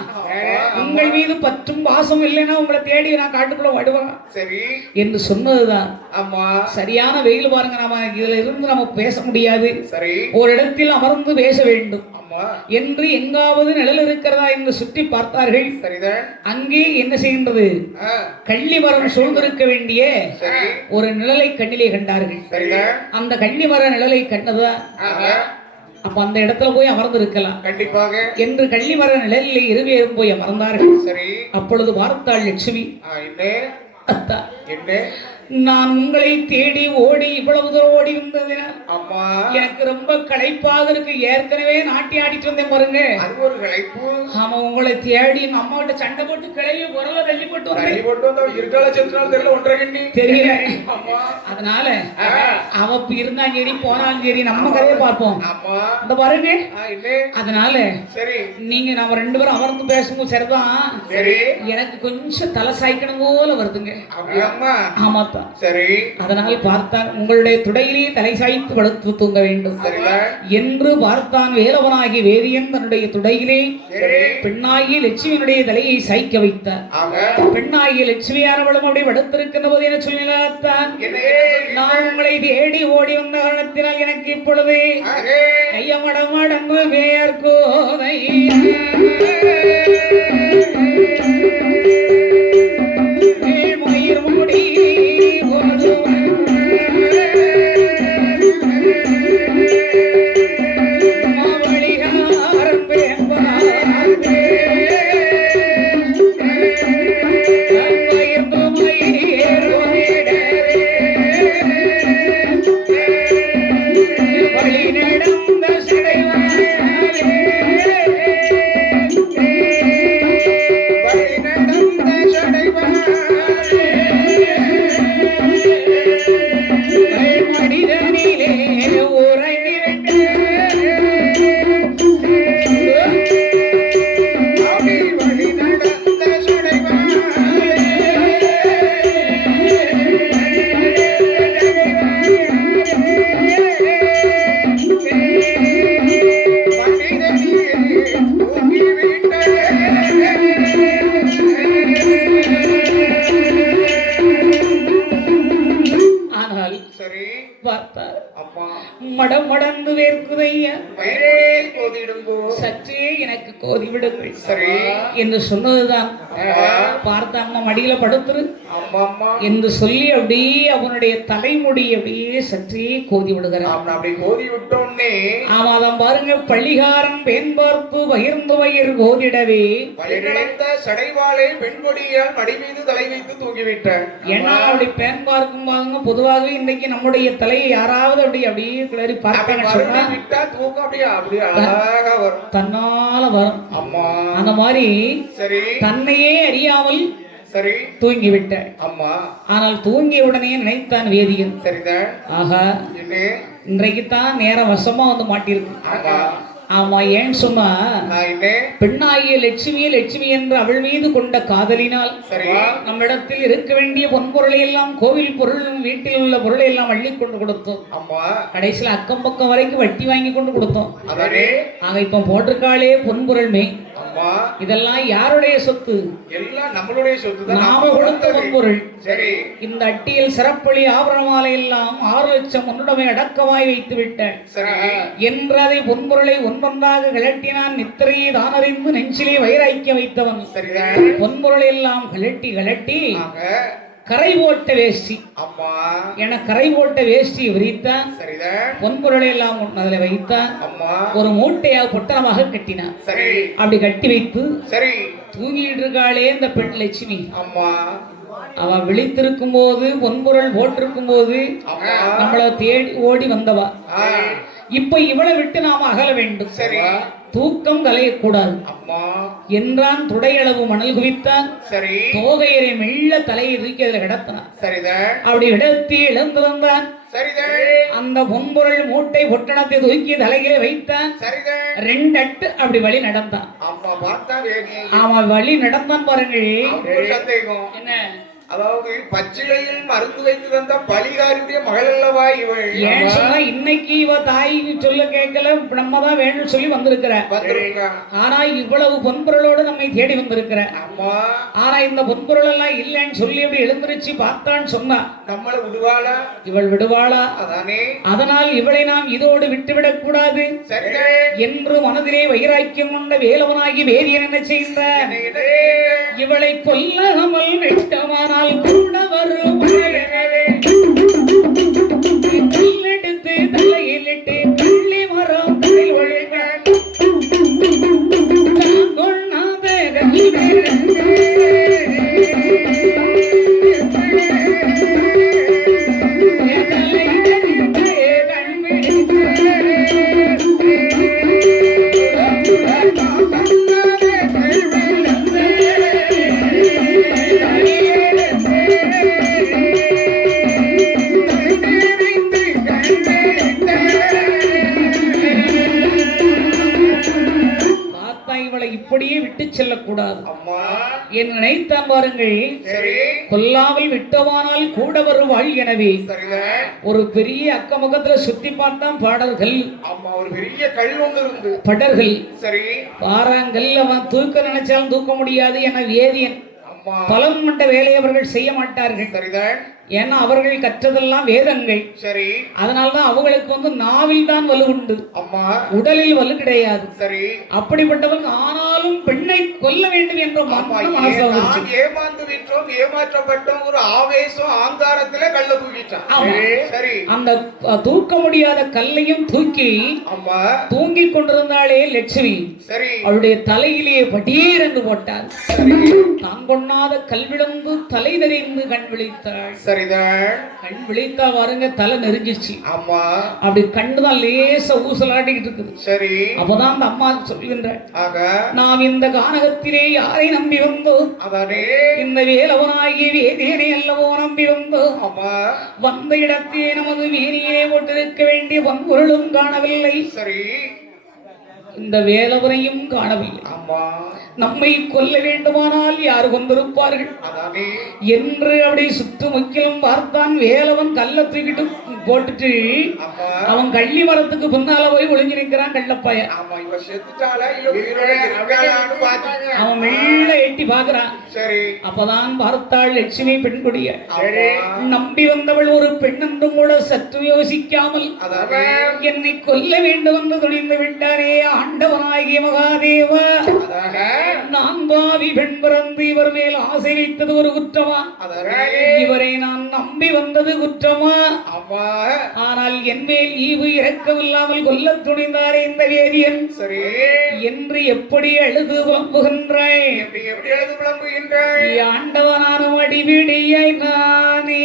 உங்கள் மீது பற்றும் பாசம் இல்லைன்னா உங்களை தேடி நான் காட்டுக்குள்ள ஓடுவேன் என்று சொன்னதுதான். சரியான வெயில் பாருங்க, நம்ம இதுல இருந்து நம்ம பேச முடியாது. ஒரு இடத்தில் அமர்ந்து பேச வேண்டும் என்று எங்காவது நிழல் இருக்கிறதா என்று சுற்றி பார்த்தார்கள். அங்கே என்ன செய்கின்றது? கள்ளி மரம் சூழ்ந்திருக்க வேண்டிய ஒரு நிழலை கண்ணிலே கண்டார்கள். அந்த கள்ளி மர நிழலை கண்டதா அப்ப அந்த இடத்துல போய் அமர்ந்து இருக்கலாம் கண்டிப்பாக என்று கள்ளி மர நிழலிலே இருவேரும் போய் அமர்ந்தார்கள். அப்பொழுது பார்த்தாள் லட்சுமி. அத்தா, நான் உங்களை தேடி ஓடி இவ்வளவு தூரம் ஓடி வந்ததினால் எனக்கு ரொம்ப களைப்பாக இருக்கு. ஏற்கனவே நாட்டி ஆடிட்டு வந்தேன் பாருங்க. ஆமா, உங்களை தேடி எங்க அம்மா கிட்ட சண்டை போட்டு கிளைய உரல தள்ளி போட்டு தெரியல. அதனால அவ இருந்தாலும் சரி போனாலும் சரி நம்ம கதையை பார்ப்போம். இந்த பாருங்க, அதனால நீங்க நம்ம 2 பேரும் அமர்ந்து பேசும்போது சரிதான், எனக்கு கொஞ்சம் தலை சாய்க்கணும் போல வருதுங்க. ஆமா, பார்த்தான். சரி. அதனால் பார்த்தான், உங்களுடைய துடையிலே தலை சாய்த்து படுத்து தூங்க வேண்டும் என்று பார்த்தான். வேலவனாகி வேதியன் தன்னுடைய துடையிலே பெண்ணாகிய லட்சுமியினுடைய தலையை சாய்க்க வைத்தார். பெண்ணாகிய லட்சுமியானவளும் அப்படி படுத்திருக்கின்ற போது என சொல்லினாத்தான், நான் உங்களை தேடி ஓடி வந்த காரணத்தினால் எனக்கு இப்பொழுது கையமடமடங்கு வேர்க்கோதை மடமடந்து வேர்க்குதையா, சற்றே எனக்கு கோதி விடுங்கள் என்று சொன்னதுதான். பார்த்தான், மடியில படுத்துரு என்று சொல்லி அப்படியே அவனுடைய தலைமுடி அப்படியே சற்றே கோதி விடுகிறான். ஆமாதான் பாருங்க, பள்ளிகாரன் பெண் பார்த்து பகிர்ந்து வயிறு கோதிடவே சடைவாளை பெண்கொடியால் மடி மீது தலை வைத்து தூங்கிவிட்டான். ஏன்னா அப்படி பெண் பார்க்கும் பாருங்க, பொதுவாக இன்னைக்கு நம்முடைய தலையை யாராவது அப்படி அப்படியே கிளறி பார்த்தாங்க சொன்னா தன்னால வரும். அந்த மாதிரி தன்னையே அறியாமல் தூங்கிவிட்ட. ஆனால் தூங்கிய உடனே நினைத்தான் வேதியன், சரிதான், ஆகா இன்றைக்குத்தான் நேரம் வசமா வந்து மாட்டிருக்கு. ஆமா, ஏன் சொன்னா பெண்ணாகிய லட்சுமி என்று அவள் மீது கொண்ட காதலினால் நம்மிடத்தில் இருக்க வேண்டிய பொன்பொருளை எல்லாம், கோவில் பொருளும் வீட்டில் உள்ள பொருளை எல்லாம் அள்ளி கொண்டு கொடுத்தோம். கடைசியில் அக்கம் பக்கம் வரைக்கும் வட்டி வாங்கி கொண்டு கொடுத்தோம். ஆக இப்ப போட்டிருக்காளே பொன்பொருள்மே, இதெல்லாம் யாருடைய சொத்து? எல்லாம் நம்மளுடைய சொத்து, நாம கொடுத்த பொன்பொருள். சரி, இந்த அட்டியில் சிறப்பொழி ஆபரணமாலை எல்லாம் 6 லட்சம் உன்னுடமை அடக்கமாய் வைத்து விட்ட என்றதை பொன்பொருளை ஒன்றொன்றாக கிளட்டினான். நித்திரையை தானறிந்து நெஞ்சிலே வைராக்கியம் வைத்தவன். பொன்பொருளை எல்லாம் கிளட்டி கரை போட்ட வேஷ்டி என கரை போட்ட வேஷ்டி விரித்தான். பொன்பொருளை எல்லாம் அதுல வைத்தான். ஒரு மூட்டையாக பொட்டணமாக கட்டினான். அப்படி கட்டி வைத்து தூங்கிட்டு இருக்காளே இந்த பெண் லட்சுமி, அவ விழித்திருக்கும் போது பொன்பொருள் போட்டிருக்கும் போது நம்மள தேடி ஓடி வந்தவா. இப்ப இவளை விட்டு நாம அகல வேண்டும், தூக்கம் கலையக்கூடாது என்றான். துடையளவு மணல் குவித்தான். தோகையரை மெல்ல தலையை தூக்கி அதுல கிடத்தினான். அப்படி இடத்தி இழந்திருந்தான். அந்த பொன்பொருள் மூட்டை பொட்டணத்தை தூக்கி தலையில வைத்தான். 2 அட்டு அப்படி வழி நடந்தான். ஆமா, வழி நடந்தான் பாருங்கள். என்ன, அதாவது பச்சிலையில் மருந்து வைத்து தந்த பலிகாரியுடைய மகள் அல்லவா இவள்? ஏன் சொன்னா இன்னைக்கு இவ தாய் சொல்ல கேட்கல, நம்ம தான் வேணும்னு சொல்லி வந்திருக்கிற. ஆனா இவ்வளவு பொன்பொருளோடு நம்மை தேடி வந்திருக்கிற. ஆனா இந்த பொன்பொருள் எல்லாம் இல்லைன்னு சொல்லி அப்படி எழுந்திருச்சு பார்த்தான்னு சொன்னா நம்மள விடுவாளா? இவள் விடுவாளா? அதனால் இவளை நாம் இதோடு விட்டுவிடக் கூடாது என்று மனதிலே வைராக்கியம் கொண்ட வேலவனாகி வேதியன் என்ன செய்கின்றார்? இவளை கொல்லாமல் விட்டமானால் கூட வரும் எடுத்து தலையிலிட்டு கள்ளி மரம் தலையில் ஒழிக்க விடக்கூடாது என்று நினைத்தான் பாருங்கள். கொல்லாமல் விட்டவானால் கூட வருவாள். எனவே ஒரு பெரிய அக்கமுகத்துல சுத்தி பார்த்தான் பாடல்கள். படர்கள் பாறாங்கல் அவன் தூக்க நினைச்சாலும் தூக்க முடியாது என வேதியன் பலம் கொண்ட வேலையை அவர்கள் செய்ய மாட்டார்கள். ஏன்னா அவர்கள் கற்றதெல்லாம் வேதங்கள். சரி, அதனால்தான் அவங்களுக்கு நாவில் தான் வலு உண்டு, உடலில் வலு கிடையாது. சரி, அப்படிப்பட்டவர்கள் ஆனாலும் பெண்ணை கொல்ல வேண்டும் என்ற ஏமாந்து விட்டோம், ஏமாற்றப்பட்டோம் ஒரு ஆவேசம் ஆங்காரத்திலே கல்ல தூக்கிட்டான். சரி, அந்த தூக்க முடியாத கல்லையும் தூக்கி தூங்கிக் கொண்டிருந்தாலே லட்சுமி. சரி, அவருடைய தலையிலே படீர் என்று போட்டார். தான் கொண்டாத கல்விழந்து தலை நெறிந்து கண் விழித்தாள். கண் விழித்தா பாருங்க, தலை நெருங்கிச்சு. ஆமா, அப்படி கண்ணுதான் லேசா ஊசலாட்டிக்கிட்டு இருக்குது. சரி, அப்பதான் அந்த அம்மா சொல்கின்ற, நாம் இந்த கானகத்திலே யாரை நம்பி வந்தோம்? இந்த வேலவனாகிய வேதியனை அல்லவோ நம்பி வந்தோம். வந்த இடத்தே நமது வேணியிலே போட்டிருக்க வேண்டிய வன்பொருளும் காணவில்லை. சரி, இந்த வேலவனையும் காணவில்லை. நம்மை கொல்ல வேண்டுமானால் யார் கொண்டிருப்பார்கள் என்று அப்படி சுற்று முக்கியம் பார்த்தான். வேலவன் கல்ல தூக்கிட்டு போட்டுட்டு அவன் கள்ளி மரத்துக்கு பின்னால போய் ஒளிஞ்சு நிற்கிறான். கள்ளப்பைய அவன் மெல்ல எட்டி பார்க்கிறான். அப்பதான் பார்த்தாள் லட்சுமி பெண்குடிய. நம்பி வந்தவள் ஒரு பெண் என்றும் கூட சற்று யோசிக்காமல் என்னை கொல்ல வேண்டும் என்று துணிந்து விட்டாரே ஆண்டவனாகிய மகாதேவா, நான் பாவி பெண் பிறந்து இவர் மேல் ஆசை வைத்தது ஒரு குற்றமா? இவரை நான் நம்பி வந்தது குற்றமா? ஆனால் என் மேல் ஈவு இறக்கமில்லாமல் கொல்ல துணிந்தாரே இந்த வேதியன் என்று எப்படி அழுது புலம்புகின்றாய்? ஆண்டவனானும் அடிவிடியை நானே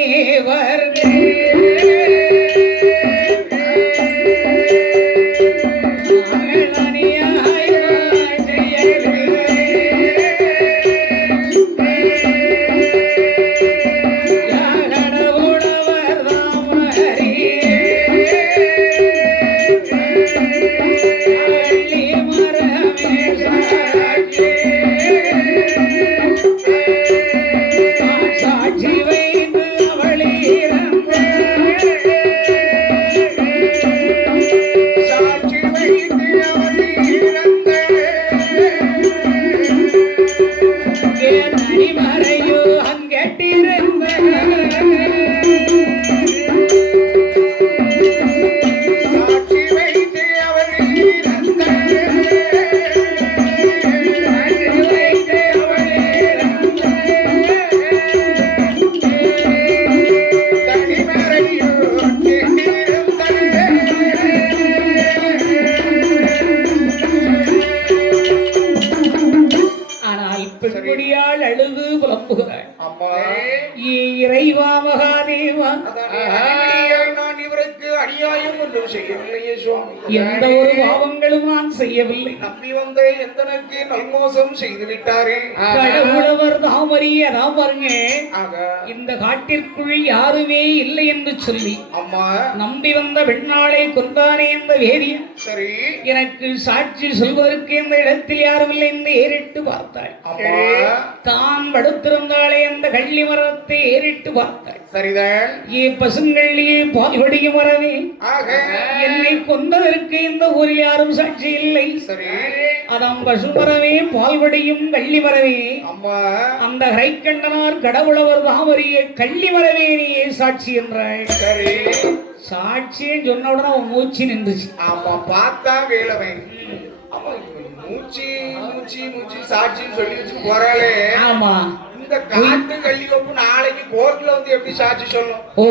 இறைவா மகாதேவா, நான் இவருக்கு அநியாயம் ஒன்றும் செய்யவில்லையே சுவாமி. எந்த ஒரு பாவங்களும் நான் செய்யவில்லை. நம்பி வந்த எந்தனுக்கு நல்மோசம் செய்து விட்டாரே. கடவுளவர் தாமறிய தாமருங்க, இந்த காட்டிற்குள் யாருமே இல்லை என்று சொல்லி அம்மா நம்பி வந்த பெண்ணாளை கொண்டானே இந்த வேதியன். சரி, எனக்கு சாட்சி சொல்வதற்கு இந்த இடத்தில் யாரும் இல்லை என்று ஏறிட்டு பார்த்தாள். தான் படுத்திருந்தாலே அந்த கள்ளி மரத்தை ஏறிட்டு பார்த்தாள். சரிதான், ஏ பசுங்கள்ளியே பால்வடியும் மரமே, என்னை கொண்டதற்கு இந்த ஊரில் யாரும் சாட்சி இல்லை. சரி, அதான் பசுமரமே பால்வடியும் கள்ளி மரமே. அம்மா அந்த ஹரைக்கண்டனார் கடவுளவர் தாமறிய கள்ளி மரமே நீயே சாட்சி என்றாள். சரி, சாட்சின்னு சொன்ன உடனே அவன் மூச்சு நின்றுச்சு. ஆமா, பார்த்தா வேலவை மூச்சு மூச்சு மூச்சு சாட்சின்னு சொல்லி வச்சு போறாளே. ஆமா, இந்த காட்டு கள்ளி கொப்பு நாளைக்கு கோர்ட்ல எப்படி சாட்சி சொல்லும்? ஓ,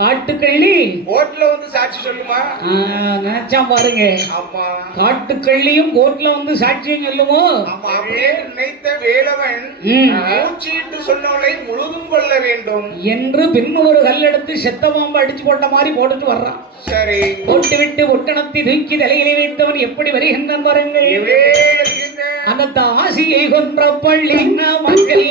காட்டுக்கள்ளி கோர்ட்ல சாட்சி சொல்லுமா? நினைச்சா பாருங்க. ஆமா, காட்டுக்கள்ளியும் கோர்ட்ல சாட்சியம் சொல்லுமோ? ஆமா, அப்படியே நினைத்த வேலவன் மூச்சிட்டு சொன்னவளை முழுதும் கொள்ள வேண்டும் என்று பின் ஒரு கல்லெடுத்து செத்த பாம்பு அடிச்சு போட்ட மாதிரி போட்டுட்டு வர்றான். சரி, போட்டு விட்டு ஒட்டணத்தை தூக்கி தலையிலே வைத்தவன் எப்படி வருகின்றான் பாருங்க. அந்த ஆசியை கொன்ற பள்ளி மக்கள்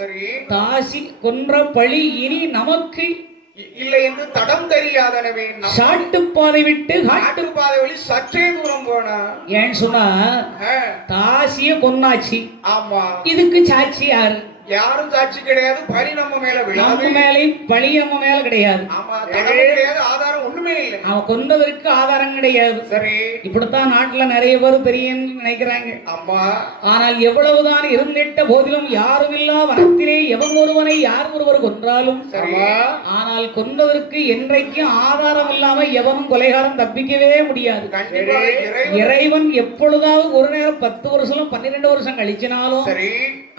சரி தாசி கொன்ற பழி இனி நமக்கு இல்லை என்று தடம் தெரியாதனவே சாட்டுப்பாதை விட்டு காட்டுப்பாதை வழி சற்றே தூரம் போனா ஏன்னு சொன்னா தாசிய கொன்னாச்சு. ஆமா இதுக்கு சாட்சி யாரு? யாரும் சாட்சி கிடையாது. பழி நம்ம மேல விழாது. மேலே பழி நம்ம மேல கிடையாது. ஆமா கிடையாது. ஆதாரம் ஒண்ணுமே இல்லை. அவன் கொண்டதற்கு ஆதாரம் கிடையாது. சரி இப்படித்தான் நாட்டுல நிறைய பேர் பெரியன்னு நினைக்கிறாங்க. ஆமா ஆனால் எவ்வளவுதான் இருந்திட்ட போதிலும் யாரும் இல்லா வனத்திலே எவன் ஒருவனை யார் ஒருவர் கொன்றாலும் ஆனால் கொன்றதற்கு என்றைக்கும் ஆதாரம் இல்லாம எவனும் கொலைகாரம் தப்பிக்கவே முடியாது. இறைவன் எப்பொழுதாவது ஒரு நேரம் 10 வருஷம் 12 வருஷம் கழிச்சினாலும்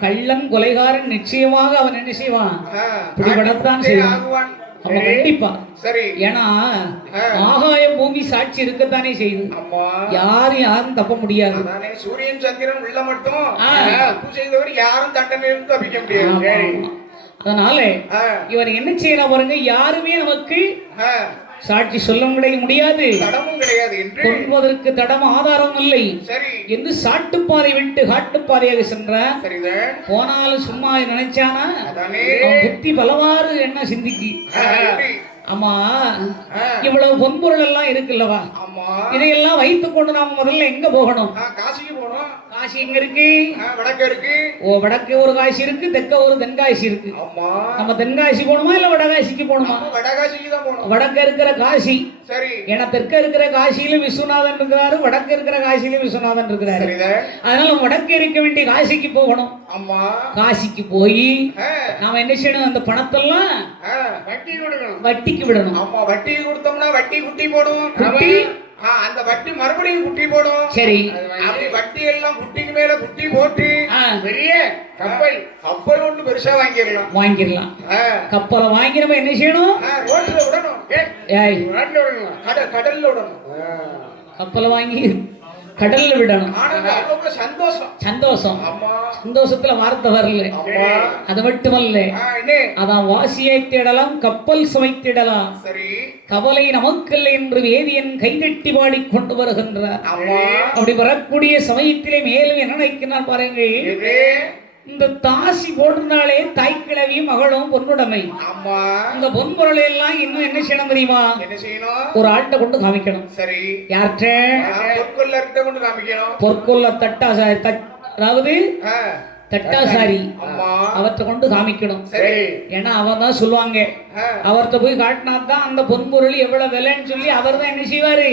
கள்ளன் கொலைகாரன் நிச்சயமாக அவன் என்ன செய்வான்? பிடிபடத்தான் செய்வான். அவன் கண்டிப்பா. சரி ஏன்னா ஆகாய பூமி சாட்சி இருக்கத்தானே செய்யுது. யாரும் தப்ப முடியாது. சூரியன் சந்திரன் உள்ள மட்டும் தப்பு செய்தவர் யாரும் தண்டனையிலிருந்து தப்பிக்க முடியாது. அதனால இவர் என்ன செய்யலாம் பாருங்க, யாருமே நமக்கு சாட்சி சொல்ல முடியாது, கொள்வதற்கு தடம் ஆதாரம் இல்லை என்று சாட்டுப்பாதை விட்டு காட்டுப்பாதையாக சென்றான். போனாலும் சும்மா நினைச்சானா புத்தி பலவாறு என்ன சிந்திக்கு. ஆமா இவ்வளவு பொன்பொருள் எல்லாம் இருக்குல்லவா, இதையெல்லாம் வைத்துக் கொண்டு நாம முதல்ல எங்க போகணும்? காசிக்கு போகணும். காசி எங்க இருக்கு? வடக்கு இருக்கு. ஓ வடக்கு ஒரு காசி இருக்கு, தெற்க ஒரு தென்காசி இருக்கு. நம்ம தென்காசி போகணுமா இல்ல வடகாசிக்கு போகணுமா? வடகாசிக்கு தான் போகணும். வடக்க இருக்கிற காசி சரி. ஏன்னா தெற்க இருக்கிற காசியில விஸ்வநாதன் இருக்கிறாரு, வடக்கு இருக்கிற காசியில விஸ்வநாதன் இருக்கிறாரு. அதனால வடக்கு இருக்க வேண்டிய காசிக்கு போகணும். காசிக்கு போய் நாம என்ன செய்யணும்? அந்த பணத்தெல்லாம் வட்டிக்கு விடணும். வட்டி கொடுத்தோம்னா வட்டி குட்டி போடும். அந்த வட்டி மறுபடியும் குட்டி போடும். சரி அப்படி வட்டி எல்லாம் குட்டிக்கு மேல குட்டி போட்டு பெரிய கப்பல் ஒண்ணு பெருசா வாங்கிடலாம். கப்பலை வாங்கி நம்ம என்ன செய்யணும்? ரோட்ல விடணும். கடல்ல விடணும். கப்பலை வாங்கி கடல்ல விடணும். சந்தோஷம் சந்தோஷத்துல வார்த்தை வரல. அது மட்டுமல்ல, அதான் வாசியை தேடலாம் கப்பல் சுமைத்திடலாம், கவலை நமக்கல்ல என்று வேதியன் கைதட்டி பாடி கொண்டு வருகின்றார். அப்படி வரக்கூடிய சமயத்திலே மேலும் என்ன நினைக்கிறார் பாருங்கள், இந்த தாசி போடுனாலே தாய்க்கிழவி மகளும் பொன்னுடைமை. இந்த பொன்பொருளை எல்லாம் இன்னும் என்ன செய்யணும் தெரியுமா? ஒரு ஆள்கிட்ட கொண்டு காமிக்கணும். சரி யார்கிட்ட கொண்டு காமிக்கணும்? பொற்கொல்ல தட்டாசாரி, அதாவது தட்டாசாரி அவர்கிட்ட கொண்டு காமிக்கணும். ஏன்னா அவன் தான் சொல்லுவாங்க, அவர்கிட்ட போய் காட்டினா தான் அந்த பொன்பொருள் எவ்வளவு விலைன்னு சொல்லி அவர் தான் என்ன செய்வாரு?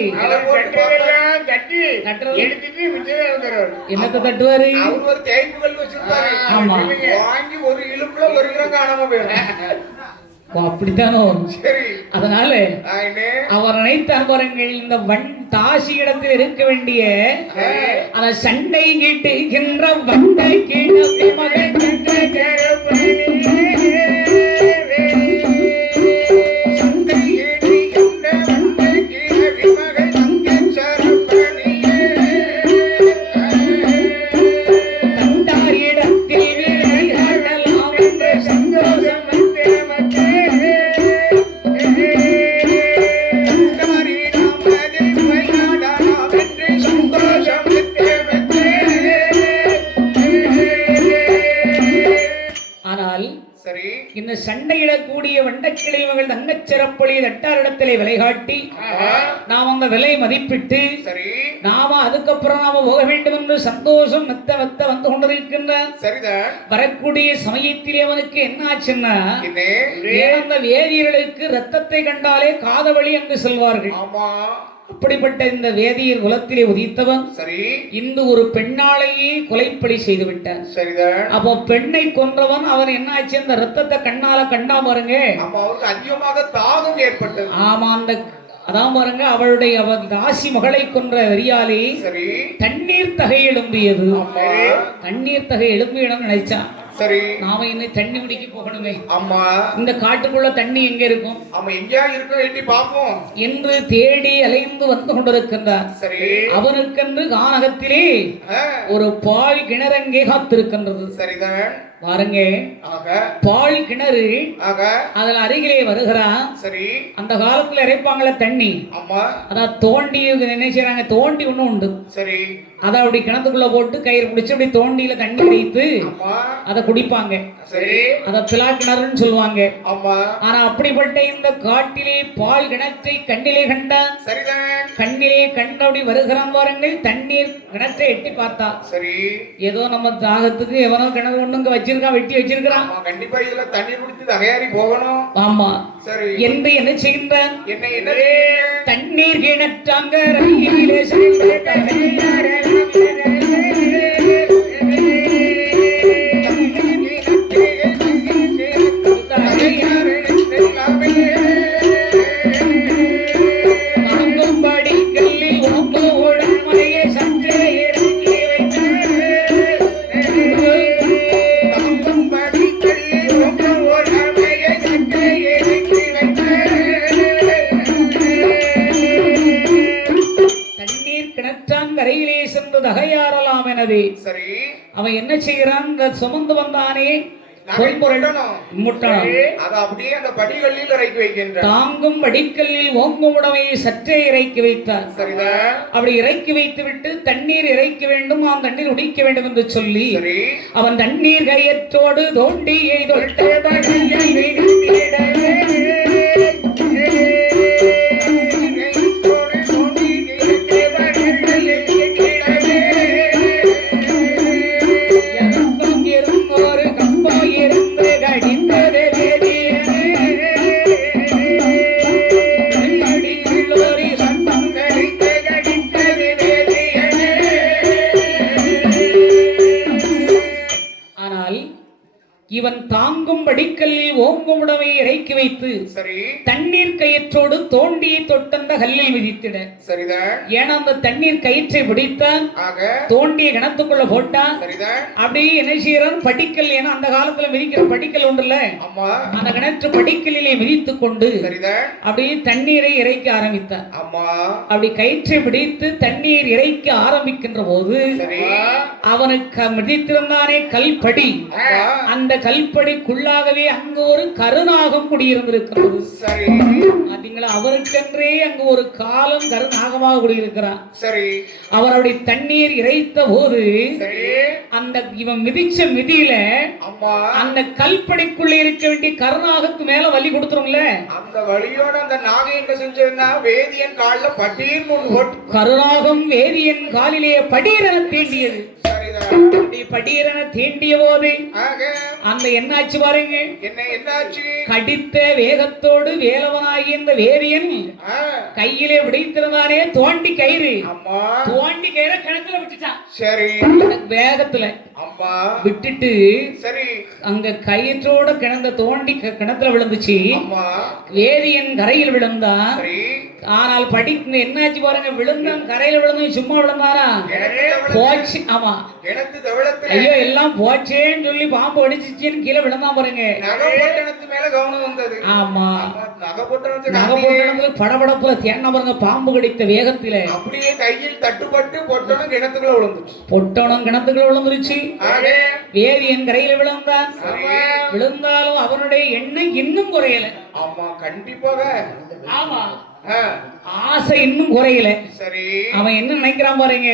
என்னத்தை தட்டுவாரு? ஆமா அப்படித்தானோ? அதனால அவர் நினைத்தார் பாருங்கள், இந்த தாசி இடத்தில் இருக்க வேண்டிய அந்த சண்டை கேட்டுகின்ற வண்டை இந்த சண்டையிடக்கூடிய வண்டக்கிளை மகள் தங்கச்சிறப்பொழி தட்டாரிடத்திலே விலை காட்டி நாம் அந்த விலை மதிப்பிட்டு நாம அதுக்கப்புறம் நாம போக வேண்டும் என்று சந்தோஷம் மெத்த வந்து கொண்டிருக்கின்றார். வரக்கூடிய சமயத்திலே அவனுக்கு என்ன ஆச்சுன்னா, அந்த வேதியர்களுக்கு ரத்தத்தை கண்டாலே காதவழி அங்கு செல்வார்கள். அப்படிப்பட்ட இந்த வேதியர் குலத்திலே உதித்தவன் இன்று ஒரு பெண்ணாளையே கொலைப்பழி செய்து விட்டான். அப்போ பெண்ணை கொன்றவன் அவன் என்ன ஆச்சு? அந்த ரத்தத்தை கண்ணால கண்டா பாருங்க, அதிகமாக தாகம் ஏற்பட்டது. ஆமா, அந்த அதான் பாருங்க, அவளுடைய தாசி மகளை கொன்ற வெறியாலே தண்ணீர் தகை எழும்பியது. தண்ணீர் தகை எழும்பியணும் நினைச்சான். சரி நாம இன்னும் தண்ணி குடிக்க போகணுமே. ஆமா இந்த காட்டுக்குள்ள தண்ணி எங்க இருக்கும்? ஆமா எங்கயா இருக்கும் எட்டி பாப்போம் என்று தேடி அலைந்து வந்து கொண்டிருக்கின்றார். சரி அவனுக்கென்று கானகத்திலே ஒரு பாய் கிணறங்கே காத்திருக்கின்றது. சரிதான். பாருங்க ஆக பால் கிணறு ஆக அதுல அருகிலே வருகிறான். சரி அந்த காலத்துல இறைப்பாங்கள தண்ணி, அம்மா அதான் தோண்டி என்ன செய்யறாங்க, தோண்டி ஒண்ணு உண்டு, சரி அதை அப்படி கிணத்துக்குள்ள போட்டு கயிறு பிடிச்சு அப்படி தோண்டியில தண்ணி வைத்து அம்மா அதை குடிப்பாங்க. சரி அத பிலா கிணறுன்னு சொல்லுவாங்க. அம்மா ஆனா அப்படிப்பட்ட இந்த காட்டிலே பால் கிணற்றை கண்ணிலே கண்டான். சரிதான் கண்ணிலே கண்டபடி வருகிறான் பாருங்கள். தண்ணீர் கிணற்றை எட்டி பார்த்தா, சரி ஏதோ நம்ம தாகத்துக்கு எவனோ கிணறு ஒண்ணுங்க வச்சிருக்கான், வெட்டி வச்சிருக்கிறான். ஆமா கண்டிப்பா இதுல தண்ணி குடித்து தகையாரி போகணும். ஆமா சரி என்று என்ன செய்கின்றான், என்ன தண்ணீர் கிணற்றாங்க ரயிலே சென்று கரையாரலாம். தாங்கும்படி கல்லில் ஓங்குடன் மலையை சற்றே இறக்கி தண்ணீர் கிணற்றான் கரையிலே சென்று தகையாறலாம் எனவே சரி அவன் என்ன செய்கிறான், இந்த சுமந்து வந்தானே முட்டணும், அதை அப்படியே அந்த படிகளில் இறக்கி வைக்கின்றான். தாங்கும் படிக்கல்லில் ஓங்கும் உடமையை சற்றே இறக்கி வைத்தார். சரிதான் அப்படி இறக்கி வைத்து விட்டு தண்ணீர் இறைக்க வேண்டும், அவன் தண்ணீர் உடிக்க வேண்டும் என்று சொல்லி சரி அவன் தண்ணீர் கையற்றோடு தோண்டியை ஒரு கம்போ இருந்து கடிந்தது சட்டம் கடித்து கடித்தது. ஆனால் இவன் தாங்கும் படிக்கல்லில் ஓங்கும் உடவை இறக்கி வைத்து சரி தண்ணீர் கயிற்றோடு தோண்டியை தொட்டந்த கல்லில் மிதித்திட. சரிதான் ஏன்னா அந்த தண்ணீர் கயிற்றை பிடித்தான், ஆக தோண்டிய கிணத்துக்குள்ள போட்டான். சரிதான் அப்படி என்ன செய்யறான், படிக்கல், ஏன்னா அந்த காலத்துல மிதிக்கிற படிக்கல் உண்டுல்ல, அம்மா அந்த கிணற்று படிக்கலிலே மிதித்து கொண்டு சரிதான் அப்படியே தண்ணீரை இறைக்க ஆரம்பித்தான். அம்மா அப்படி கயிற்றை பிடித்து தண்ணீர் இறைக்க ஆரம்பிக்கின்ற போது சரி அவனுக்கு மிதித்திருந்தானே கல்படி, அந்த கல்படிக்குள்ளாகவே அங்கு ஒரு கருநாகம் குடியிருந்திருக்கிறது. சரி பாத்தீங்களா, அவருக்கென்றே அங்கு ஒரு காலம் கருநாகமாக குடியிருக்கிறான். சரி அவர் அப்படி தண்ணீர் இறைத்த போது சரி அந்த இவன் மிதிச்ச மிதியில அம்மா அந்த கல்படிக்குள்ளே இருக்க வேண்டிய கருநாகத்து மேல வலி கொடுத்துரும்ல, அந்த வழியோட அந்த நாகை என்ன செஞ்சதுன்னா வேதியன் காலில் பட்டீர்னு ஒண்ணு போட்டு கருநாகம் வேதியன் காலிலே படீரென தீண்டியது. சரிதான் படீரென தீண்டிய போது ஆக அந்த என்னாச்சு பாருங்க, என்னாச்சு கடித்த வேகத்தோடு வேலவனாகிய இந்த வேதியன் கையிலே விடைத்திருந்தானே தோண்டி கயிறு, அம்மா தோண்டி கயிறை கிணத்துல விட்டுட்டான். சரி வேகத்துல அம்மா விட்டுட்டு சரி அங்க கயிற்றோட கிணந்த தோண்டி கிணத்துல விழுந்துச்சு. அம்மா வேதியன் கரையில் விழுந்தான். சரி ஆனால் என்னாச்சு பாருங்க, விழுந்தான் கரையில விழுந்தான், சும்மா விழுந்தாரா, போச்சு. ஆமா ஐயோ எல்லாம் போச்சேன்னு சொல்லி பாம்பு அடிச்சிச்சுன்னு கீழே விழுந்தான் பாருங்க. நகப்பட்டணத்து மேல கவனம் வந்தது. ஆமா நகப்பட்டணத்துல படபடப்புல தேன பாருங்க, பாம்பு கடித்த வேகத்தில அப்படியே கையில் தட்டுப்பட்டு பொட்டணம் கிணத்துக்குள்ள விழுந்துச்சு. பொட்டணம் கிணத்துக்குள்ள விழுந்துருச்சு. வேதியன் கரையில விழுந்தான். விழுந்தாலும் அவனுடைய எண்ணம் இன்னும் குறையல. ஆமா கண்டிப்பாக. ஆமா ஆசை இன்னும் குறையல. சரி அவன் என்ன நினைக்கிறான் பாருங்க,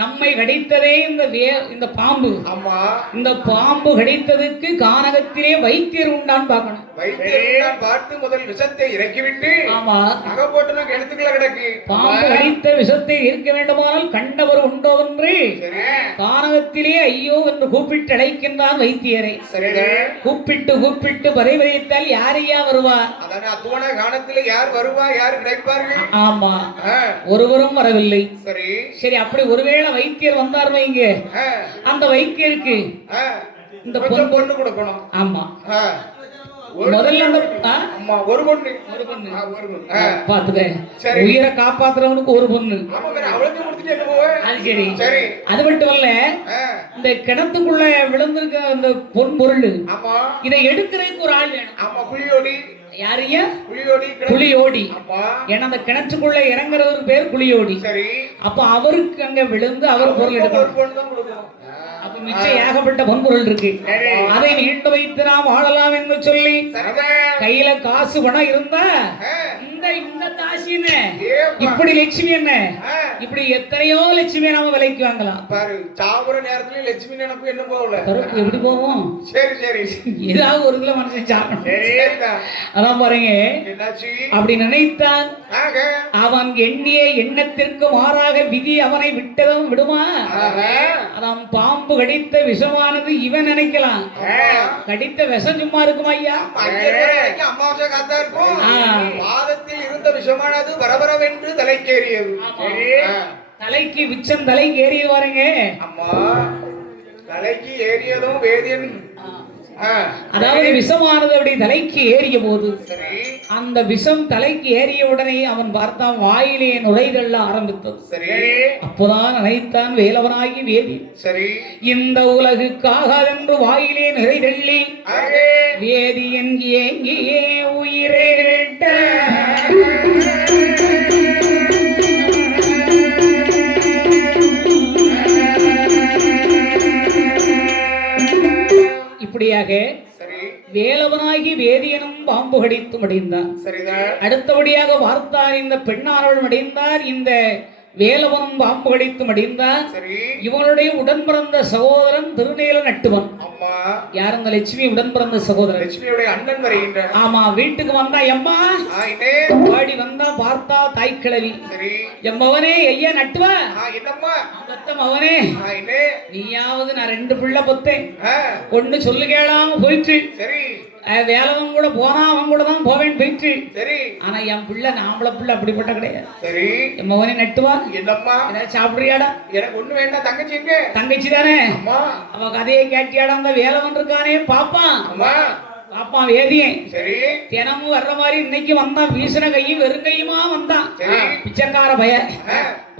நம்மை கடித்ததே இந்த பாம்பு. ஆமா இந்த பாம்பு கடித்ததுக்கு கானகத்திலே வைத்தியர் உண்டான்னு பார்க்கணும். வைத்தியர் பார்த்து முதல் விஷத்தை இறக்கிவிட்டு ஆமா நகப்போட்டு கிணத்துக்குள்ள கிடக்கு. பாம்பு கடித்த விஷத்தை இருக்க வேண்டுமானால் கண்டவர் உண்டோ என்று கானகத்திலே ஐயோ என்று கூப்பிட்டு அழைக்கின்றான் வைத்தியரை. கூப்பிட்டு கூப்பிட்டு பரிவரித்தால் யாரையா வருவார், அத்துவன காலத்துல யார் வருவா யார் கிடைப்பார்கள். ஆமா ஒருவரும் வரவில்லை. சரி சரி அப்படி ஒருவேளை வைத்தியர் வந்தார் வைங்க, அந்த வைத்தியருக்கு இந்த பொண்ணு கொடுக்கணும். ஆமா முதல்ல ஒரு பொண்ணு பாத்துக்க, உயிரை காப்பாத்துறவனுக்கு ஒரு பொண்ணு. அது சரி அது மட்டும் இல்ல, இந்த கிணத்துக்குள்ள விழுந்திருக்க இந்த பொருள் இதை எடுக்கிறதுக்கு ஒரு ஆள் வேணும். ஆமா குளியோடி. யாரையா குளியோடி. ஏன்னா அந்த கிணற்றுக்குள்ள இறங்குறவருக்கு பேர் குளியோடி. அப்ப அவருக்கு அங்க விழுந்து அவர் பொருள் எடுக்கணும். அப்ப மிச்சம் ஏகப்பட்ட பொன்பொருள் இருக்கு. அதை மீண்டு வைத்து நாம் வாழலாம் என்று சொல்லி கையில காசு பணம் இருந்தா இந்த தாசின்னு இப்படி லட்சுமி என்ன இப்படி எத்தனையோ லட்சுமியை நாம விலைக்கு வாங்கலாம். பாரு சாவுற நேரத்துல லட்சுமி நினைப்பு என்ன போகல கருப்பு எப்படி போவோம்? சரி சரி ஏதாவது ஒரு இதுல மனுஷன் சாப்பிடணும். அதான் பாருங்க அப்படி நினைத்தான் அவன் எண்ணிய எண்ணத்திற்கு மாறாக விதி அவனை விட்டதும் விடுமா? அதான் பாம்பு கடித்த விஷமானது இவன் நினைக்கலாம், கடித்த விஷம் சும்மா இருக்குமா ஐயா? அமாவாசை காத்தா இருக்கும். பாதத்தில் இருந்த விஷமானது வரவரவென்று தலைக்கேறியது. தலைக்கு விச்சம் தலைக்கு ஏறிய பாருங்க. அம்மா தலைக்கு ஏறியதும் வேதியன் அதாவது விஷமானது அப்படி தலைக்கு ஏறிய போது அந்த விஷம் தலைக்கு ஏறிய உடனே அவன் பார்த்தான் வாயிலே நுழைதள்ள ஆரம்பித்தது. அப்போதான் நினைத்தான் வேலவனாகி வேதி சரி இந்த உலகுக்காகாதென்று வாயிலே நுழைதள்ளி வேதி எங்கியே உயிரே இப்படியாக வேலவனாகி வேதியனும் பாம்பு கடித்து மடிந்தான். அடுத்தபடியாக பார்த்தார் இந்த பெண்ணானவள் மடிந்தார். இந்த வேலவனும் பாம்பு கடித்து மடிந்தார். இவனுடைய உடன் பிறந்த சகோதரன் திருநீல நட்டுவன். யார்? அந்த லட்சுமி உடன் பிறந்த சகோதரன், லட்சுமியுடைய அண்ணன் வருகின்றார். ஆமா, வீட்டுக்கு வந்தா எம்மா பாடி வந்தா பார்த்தா தாய் கிழவி. எம்மவனே ஐயா நட்டுவா அவனே நீயாவது நான் 2 பிள்ளை பொத்தேன் ஒண்ணு சொல்லு கேளாம போயிட்டு வேலவன் கூட போனா அவன் கூட தான் போவேன் போயிட்டு. ஆனா என் பிள்ளை நாமள பிள்ளை அப்படிப்பட்ட கிடையாது. என் மகனே நட்டுவா ஏதாவது சாப்பிடுறியாடா? எனக்கு ஒண்ணு வேண்டாம். தங்கச்சி தானே அவ கதையை கேட்டியாடா? அந்த வேலவன் இருக்கானே பாப்பான் பாப்பான் வேதியன் தினமும் வர்ற மாதிரி இன்னைக்கு வந்தான். வீசின கையும் வெறும் கையுமா வந்தான். பிச்சைக்கார பய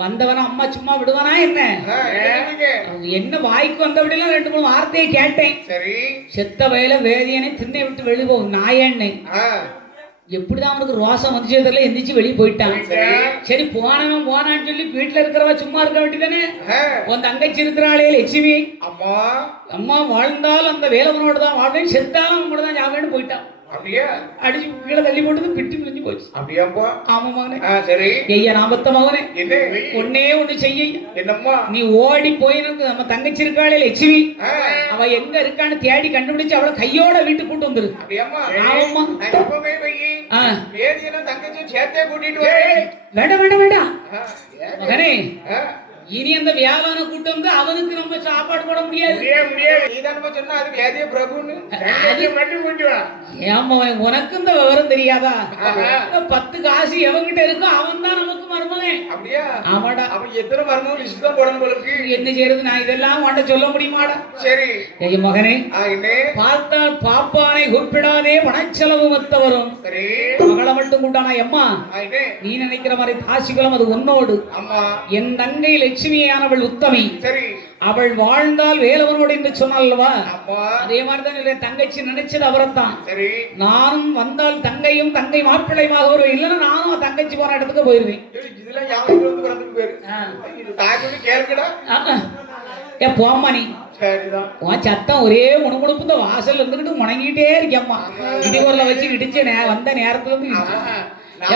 வந்தவன அம்மா சும்மா விடுவானா என்ன? என்ன வாய்க்கு வந்தபடியெல்லாம் 2-3 வார்த்தையை கேட்டேன். செத்த வயல வேதியனை திண்ணை விட்டு வெளியே போகும் நாயண்ணை. எப்படிதான் அவனுக்கு ரோசம் வந்துச்சு தெரியல, எந்திரிச்சு வெளியே போயிட்டான். சரி போனவன் போனான்னு சொல்லி வீட்டுல இருக்கிறவ சும்மா இருக்க வேண்டியதானே. உன் தங்கச்சி இருக்கிறாளே லட்சுமி அம்மா வாழ்ந்தாலும் அந்த வேலவனோட தான் வாழ்வேன், செத்தாலும் அவன் கூட தான் ஜாவேன்னு போயிட்டான். அடிச்சு கீழே தள்ளி போட்டது பிட்டு பிரிஞ்சு போச்சு. ஆமா மகனே. ஐயா நாமத்த மகனே ஒன்னே ஒண்ணு செய்ய. என்னம்மா? நீ ஓடி போய் நம்ம தங்கச்சி இருக்காளே லட்சுமி அவ எங்க இருக்கான்னு தேடி கண்டுபிடிச்சு அவளை கையோட வீட்டுக்கு கூட்டு வந்துரு. வேண்டாம் வேண்டாம் வேண்டாம் மகனே, இனி அந்த வியாபார கூட்டம் வந்து அவனுக்கு நம்ம சாப்பாடு போட முடியாது. உனக்கு இந்த விவரம் தெரியாதா? 10 காசு எவங்கிட்ட இருக்கோ அவன் தான் நமக்கு மருமகன். ஆமாடா. எத்தனை மருமகன் லிஸ்ட் தான் போடணும் போல. என்ன செய்யறது? நான் இதெல்லாம் உன்ட சொல்ல முடியுமாடா? சரி மகனே, பார்த்தால் பாப்பானை கூப்பிடாதே பணச்செலவு மத்த வரும். மகளை மட்டும் கூட்டானா எம்மா நீ நினைக்கிற மாதிரி தாசிகளும் அது உன்னோடு. என் தங்கை லட்சுமியானவள் உத்தமி. அவள் வாழ்ந்தால் வேலவனோடு என்று சொன்னல்லவா, அதே மாதிரிதான் தங்கச்சி நினைச்சது அவரைத்தான். நானும் வந்தால் தங்கையும் தங்கை மாப்பிள்ளையுமாக வருவேன், இல்லைன்னா நானும் தங்கச்சி போன இடத்துக்கு போயிருவேன். போம்மா நீ சத்தம் ஒரே முணுமுணுப்பு இந்த வாசல் இருந்துகிட்டு முணங்கிட்டே இருக்கேம்மா. இடிவரில் வச்சு இடிச்சு வந்த நேரத்துல இருந்து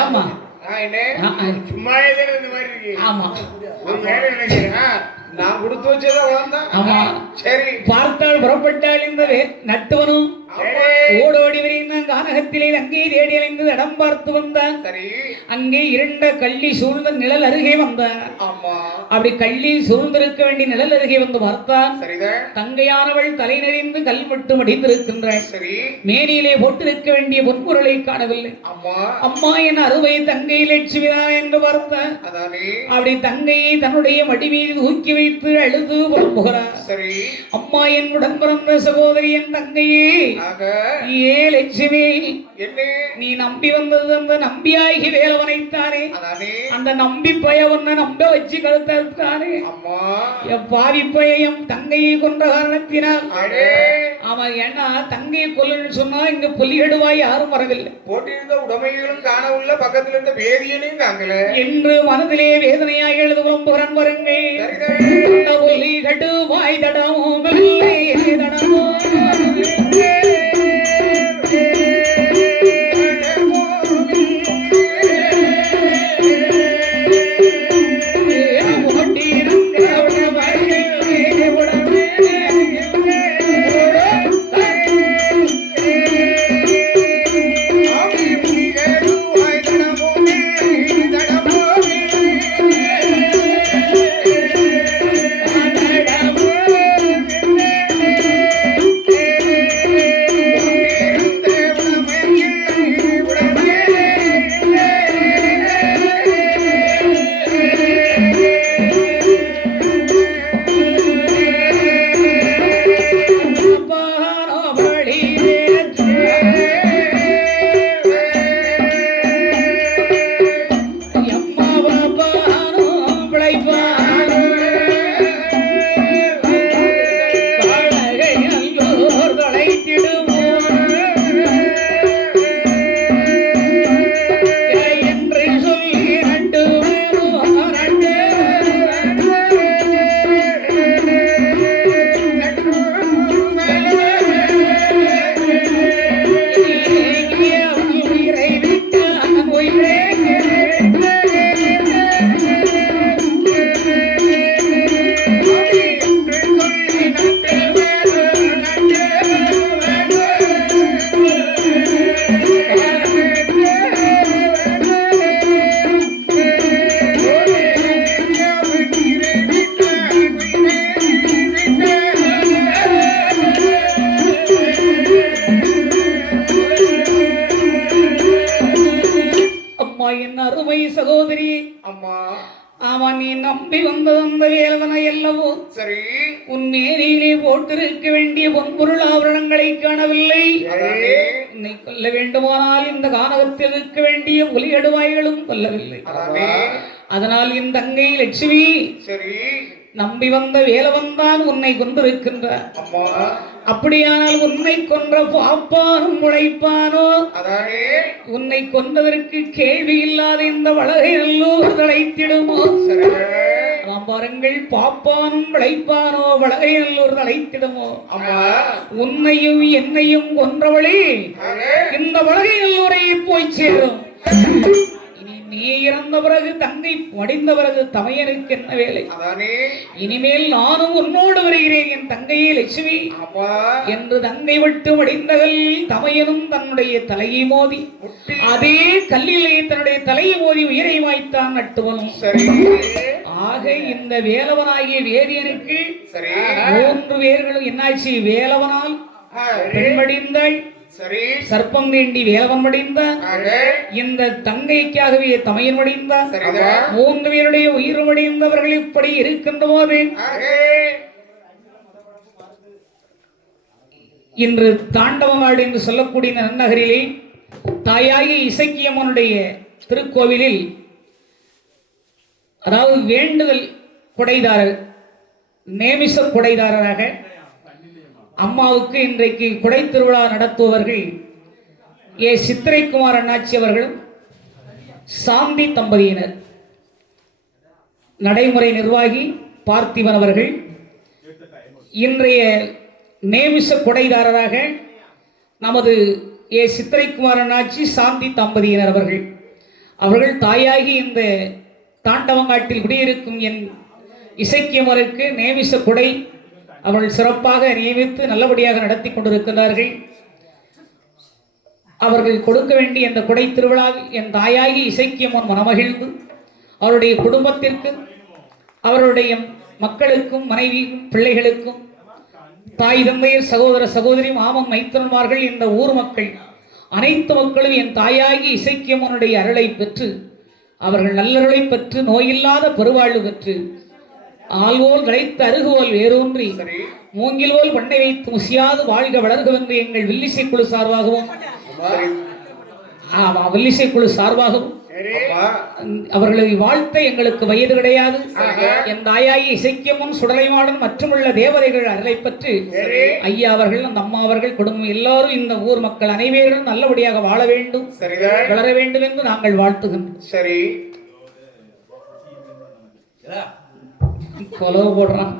ஏம்மா சும்மா ஆமா நான் கொடுத்து வச்சதான். ஆமா சரி. பார்த்தால் புறப்பட்டால் இந்த நட்டுவனும் ஓடோடி வரையும் கானகத்திலே அங்கே தேடி அலைந்து இடம் பார்த்து வந்தான். அங்கே இருண்ட கள்ளி சூழ்ந்த நிழல் அருகே வந்தான். அப்படி கள்ளி சூழ்ந்திருக்க வேண்டிய நிழல் அருகே வந்து பார்த்தான். தங்கையானவள் தலை நெறிந்து கல் மட்டும் அடிந்திருக்கின்றாள். மேனியிலே போட்டிருக்க வேண்டிய பொன்பொருளை காணவில்லை. அம்மா என் அறுவை தங்கை லட்சுமிதான் என்று பார்த்தான். அப்படி தங்கையை தன்னுடைய மடி மீது தூக்கி வைத்து அழுது புறம்புகிறார். அம்மா என் உடன் பிறந்த சகோதரி என் தங்கையே ஏ லட்சுமி வேளையில் நீ நம்பி வந்தது அந்த நம்பியாகி வேலவனைத்தானே. அந்த நம்பி பய ஒன்ன நம்ப வச்சு கழுத்தானே. பாவி பயம் தங்கையை கொன்ற காரணத்தினால் அவன் ஏன்னா தங்கையை கொல்லுன்னு சொன்னா இங்க புலிகடுவாய் யாரும் வரவில்லை. போட்டிருந்த உடமைகளும் காணவுள்ள பக்கத்துல இருந்த வேதியனையும் காங்கல என்று மனதிலே வேதனையாக எழுதுவோம் புறன் வருங்கள். புலிகடுவாய் தடமோ தடமோ சகோதரி. அம்மா ஆமா நீ நம்பி வந்தது அந்த வேலவனை அல்லவோ? சரி. உன் மேனியிலே போட்டிருக்க வேண்டிய பொன்பொருள் ஆபரணங்களை காணவில்லை. உன்னை கொல்ல வேண்டுமானால் இந்த கானகத்தில் இருக்க வேண்டிய ஒலியடுவாய்களும் கொல்லவில்லை. அதனால் என் தங்கை லட்சுமி சரி நம்பி வந்த வேலவன் தான் உன்னை கொண்டிருக்கின்றார். அப்படியானால் உன்னை கொன்ற பாப்பானும் உழைப்பானோ? உன்னை கொன்றதற்கு கேள்வி இல்லாத இந்த வளரை நல்லூர் தலைத்திடுமோ? பாருங்கள், பாப்பானும் விளைப்பானோ வளரை நல்லூர் தலைத்திடுமோ? உன்னையும் என்னையும் கொன்றவளே இந்த வளரை நல்லூரை போய் சேரும். நீ இறந்த பிறகு தங்கை படிந்த பிறகு தமையனுக்கு என்ன வேலை? இனிமேல் நானும் உன்னோடு வருகிறேன் என் தங்கையே லட்சுமி என்று தங்கை விட்டு மடிந்தகள் தமையனும் தன்னுடைய தலையை மோதி அதே கல்லிலே தன்னுடைய தலையை மோதி உயிரை வாய்த்தான் நட்டுவனும். ஆக இந்த வேலவனாகிய வேதியனுக்கு 3 பேர்களும் என்னாச்சு? வேலவனால் பெண்மடிந்தாள், சர்ப்பம் வேண்டி வேலவன் மடிந்தான், இந்த தங்கைக்காகவே தமையன் மடிந்தான். 3 பேருடைய உயிர் மடிந்தவர்கள் இப்படி இருக்கின்ற போது இன்று தாண்டவநாடு என்று சொல்லக்கூடிய நன்னகரிலே தாயாகிய இசக்கியம்மனுடைய திருக்கோவிலில் அதாவது வேண்டுதல் கொடைதாரர் நேமிச கொடைதாரராக அம்மாவுக்கு இன்றைக்கு கொடை திருவிழா நடத்துபவர்கள் சித்திரைக்குமார் அண்ணாச்சி அவர்களும் சாந்தி தம்பதியினர், நடைமுறை நிர்வாகி பார்த்திபன் அவர்கள். இன்றைய நேமிச கொடைதாரராக நமது சித்திரைக்குமார் அண்ணாச்சி சாந்தி தம்பதியினர் அவர்கள் தாயாகி இந்த தாண்டவங்காட்டில் குடியிருக்கும் என் இசைக்கியமருக்கு நேமிச கொடை அவர்கள் சிறப்பாக நியமித்து நல்லபடியாக நடத்தி கொண்டிருக்கிறார்கள். அவர்கள் கொடுக்க வேண்டிய இந்த கொடை திருவிழாவில் என் தாயாகி இசைக்கியம்மன் மனமகிழ்ந்து அவருடைய குடும்பத்திற்கு, அவருடைய மக்களுக்கும், மனைவிக்கும், பிள்ளைகளுக்கும், தாய் தந்தையர், சகோதர சகோதரி, மாமன் மைத்தன்மார்கள், இந்த ஊர் மக்கள் அனைத்து மக்களும் என் தாயாகி இசைக்கியம்மனுடைய அருளை பெற்று அவர்கள் நல்லருளை பெற்று நோயில்லாத பெருவாழ்வு பெற்று ஆள்வோல் விளைத்து அருகுவோல் வேரூன்றி மூங்கில்வோல் பண்ணை வைத்து முசியாது வாழ்க வளர்கவென்று எங்கள் வில்லிசை குழு சார்பாகவும் வல்லிசை குழு சார்பாகவும் அவர்களை வாழ்த்த எங்களுக்கு வயது கிடையாது. என் தாயாகி இசைக்கியமும் சுடலைமாடன் மற்றுமுள்ள தேவதைகள் அருளை பற்றி ஐயா அவர்கள் அந்த அம்மா அவர்கள் குடும்பம் எல்லாரும் இந்த ஊர் மக்கள் அனைவரும் நல்லபடியாக வாழ வேண்டும், வளர வேண்டும் என்று நாங்கள் வாழ்த்துகின்றோம். சரி, கொலவு போடுறான்.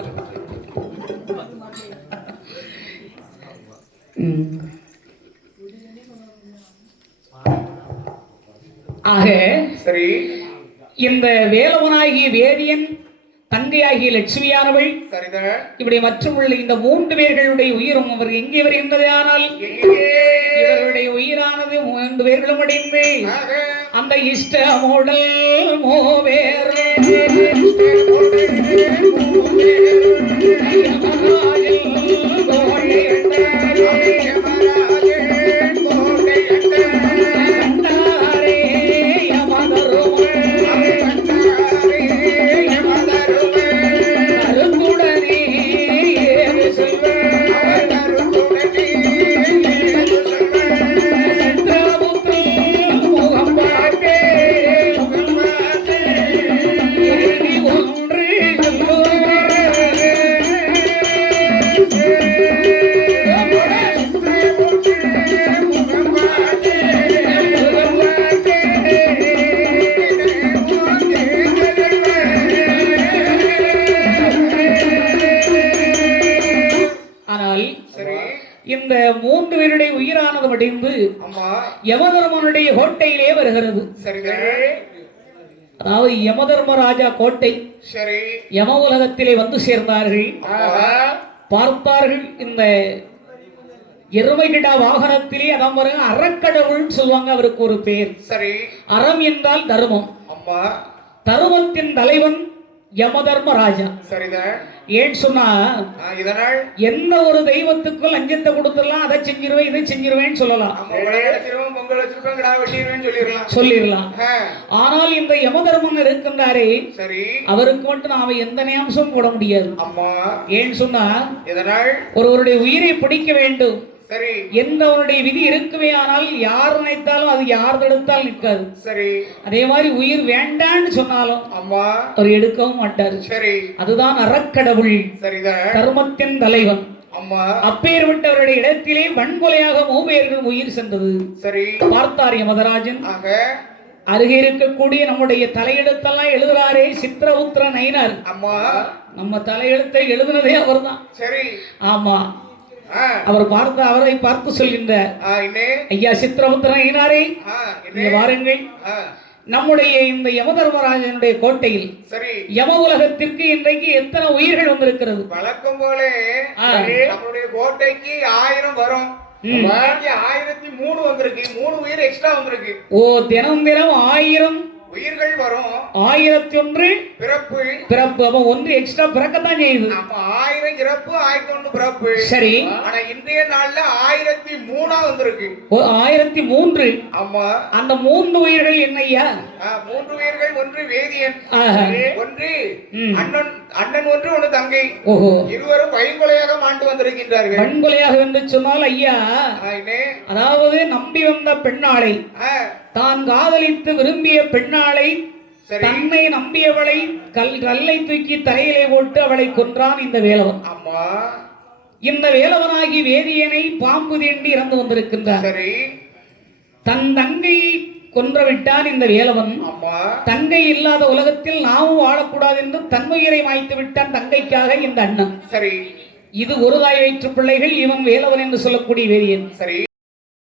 ஆக சரி, இந்த வேலவனாகிய வேதியன் தங்கையாகிய லட்சுமியானவள் இப்படி மற்றும் உள்ள இந்த 3 பேர்களுடைய உயிரும் அவர் எங்கே வருகின்றது? ஆனால் இவருடைய உயிரானது 3 பேர்களும் அடைந்து அந்த இஷ்டமுடல் மூவேர் இந்த 3 பேருடைய உயிரானது அடைந்து யமதர்மனுடைய கோட்டையிலே வருகிறது. அதாவது யமதர்மராஜா கோட்டை யம உலகத்திலே வந்து சேர்ந்தார்கள். பார்த்தார்கள் இந்த எருமை கிடா வாகனத்திலே அதான் பாருங்க அறக்கடவுள் சொல்லுவாங்க. அவருக்கு ஒரு பேர். அறம் என்றால் தர்மம். தர்மத்தின் தலைவன் யமதர்மராஜா. ஏன் சொன்னா இதனால் எந்த ஒரு தெய்வத்துக்கும் லஞ்சத்தை கொடுத்துடலாம், அதை செஞ்சிருவேன் இதை செஞ்சிருவேன்னு சொல்லலாம், சொல்லிடலாம். ஆனால் இந்த யமதர்மன் இருக்கின்றாரே அவருக்கு மட்டும் நாம எந்த நியமசமும் போட முடியாது. ஏன் சொன்னா இதனால் ஒருவருடைய உயிரை பிடிக்க வேண்டும், எந்தவனுடைய விதி இருக்குமே, ஆனால் யார் நினைத்தாலும் அது யார் தடுத்தால் நிற்காது. அதே மாதிரி உயிர் வேண்டான்னு சொன்னாலும் அவர் எடுக்கவும் மாட்டார். அதுதான் அறக்கடவுள், தர்மத்தின் தலைவன். அப்பேற்பட்டவருடைய இடத்திலே வன்கொலையாக 3 பேர்கள் உயிர் சென்றது. பார்த்தார் யமதராஜன். அருகே இருக்கக்கூடிய நம்முடைய தலையெழுத்தெல்லாம் எழுதுறாரே சித்திரபுத்திர நயினார். நம்ம தலையெழுத்தை எழுதுனதே அவர் தான். ஆமா, அவர் அவரை பார்த்து சொல்கின்றார், ஐயா சித்திரபுத்திரனாரே வாருங்கள், நம்முடைய இந்த யமதர்மராஜனுடைய கோட்டையில் யம உலகத்திற்கு இன்றைக்கு எத்தனை உயிர்கள் வந்திருக்கிறது? வழக்கம் போல நம்முடைய கோட்டைக்கு 1000 வரும், 1003 வந்திருக்கு, 3 உயிர் எக்ஸ்ட்ரா வந்திருக்கு. ஓ, தினம் 1000 உயிர்கள் வரும், 1001 பிறப்பு. அப்ப 1 எக்ஸ்ட்ரா பிறக்கத்தான் செய்யுது. 1000 இறப்பு, 1001 பிறப்பு. சரி, ஆனா இன்றைய நாள்ல 1003 வந்திருக்கு. 1003. ஆமா, அந்த 3 உயிர்கள் என்னையா? 3 உயிர்கள், ஒன்று வேதியன், ஒன்று அண்ணன், ஒன்று தங்கை. ஓஹோ, இருவரும் வயங்கொலையாக மாண்டு வந்திருக்கின்றார்கள். வன்கொலையாக என்று சொன்னால் ஐயா, அதாவது நம்பி வந்த பெண்ணாளை, தான் காதலித்து விரும்பிய பெண்ணாளை, தன்னை நம்பியவளை கல்லை தூக்கி தலையிலே போட்டு அவளை கொன்றான் இந்த வேலவன். இந்த வேலவனாகி வேதியனை பாம்பு தீண்டி இறந்து வந்திருக்கின்றார். தன் தங்கையை கொன்றவிட்டான் இந்த வேலவன். தங்கை இல்லாத உலகத்தில் நாமும் வாழக்கூடாது என்று தன்னுயிரை மாய்த்து விட்டான் தங்கைக்காக இந்த அண்ணன். இது ஒரு தாய் வயிற்று பிள்ளைகள், இவன் வேலவன் என்று சொல்லக்கூடிய வேதியன்.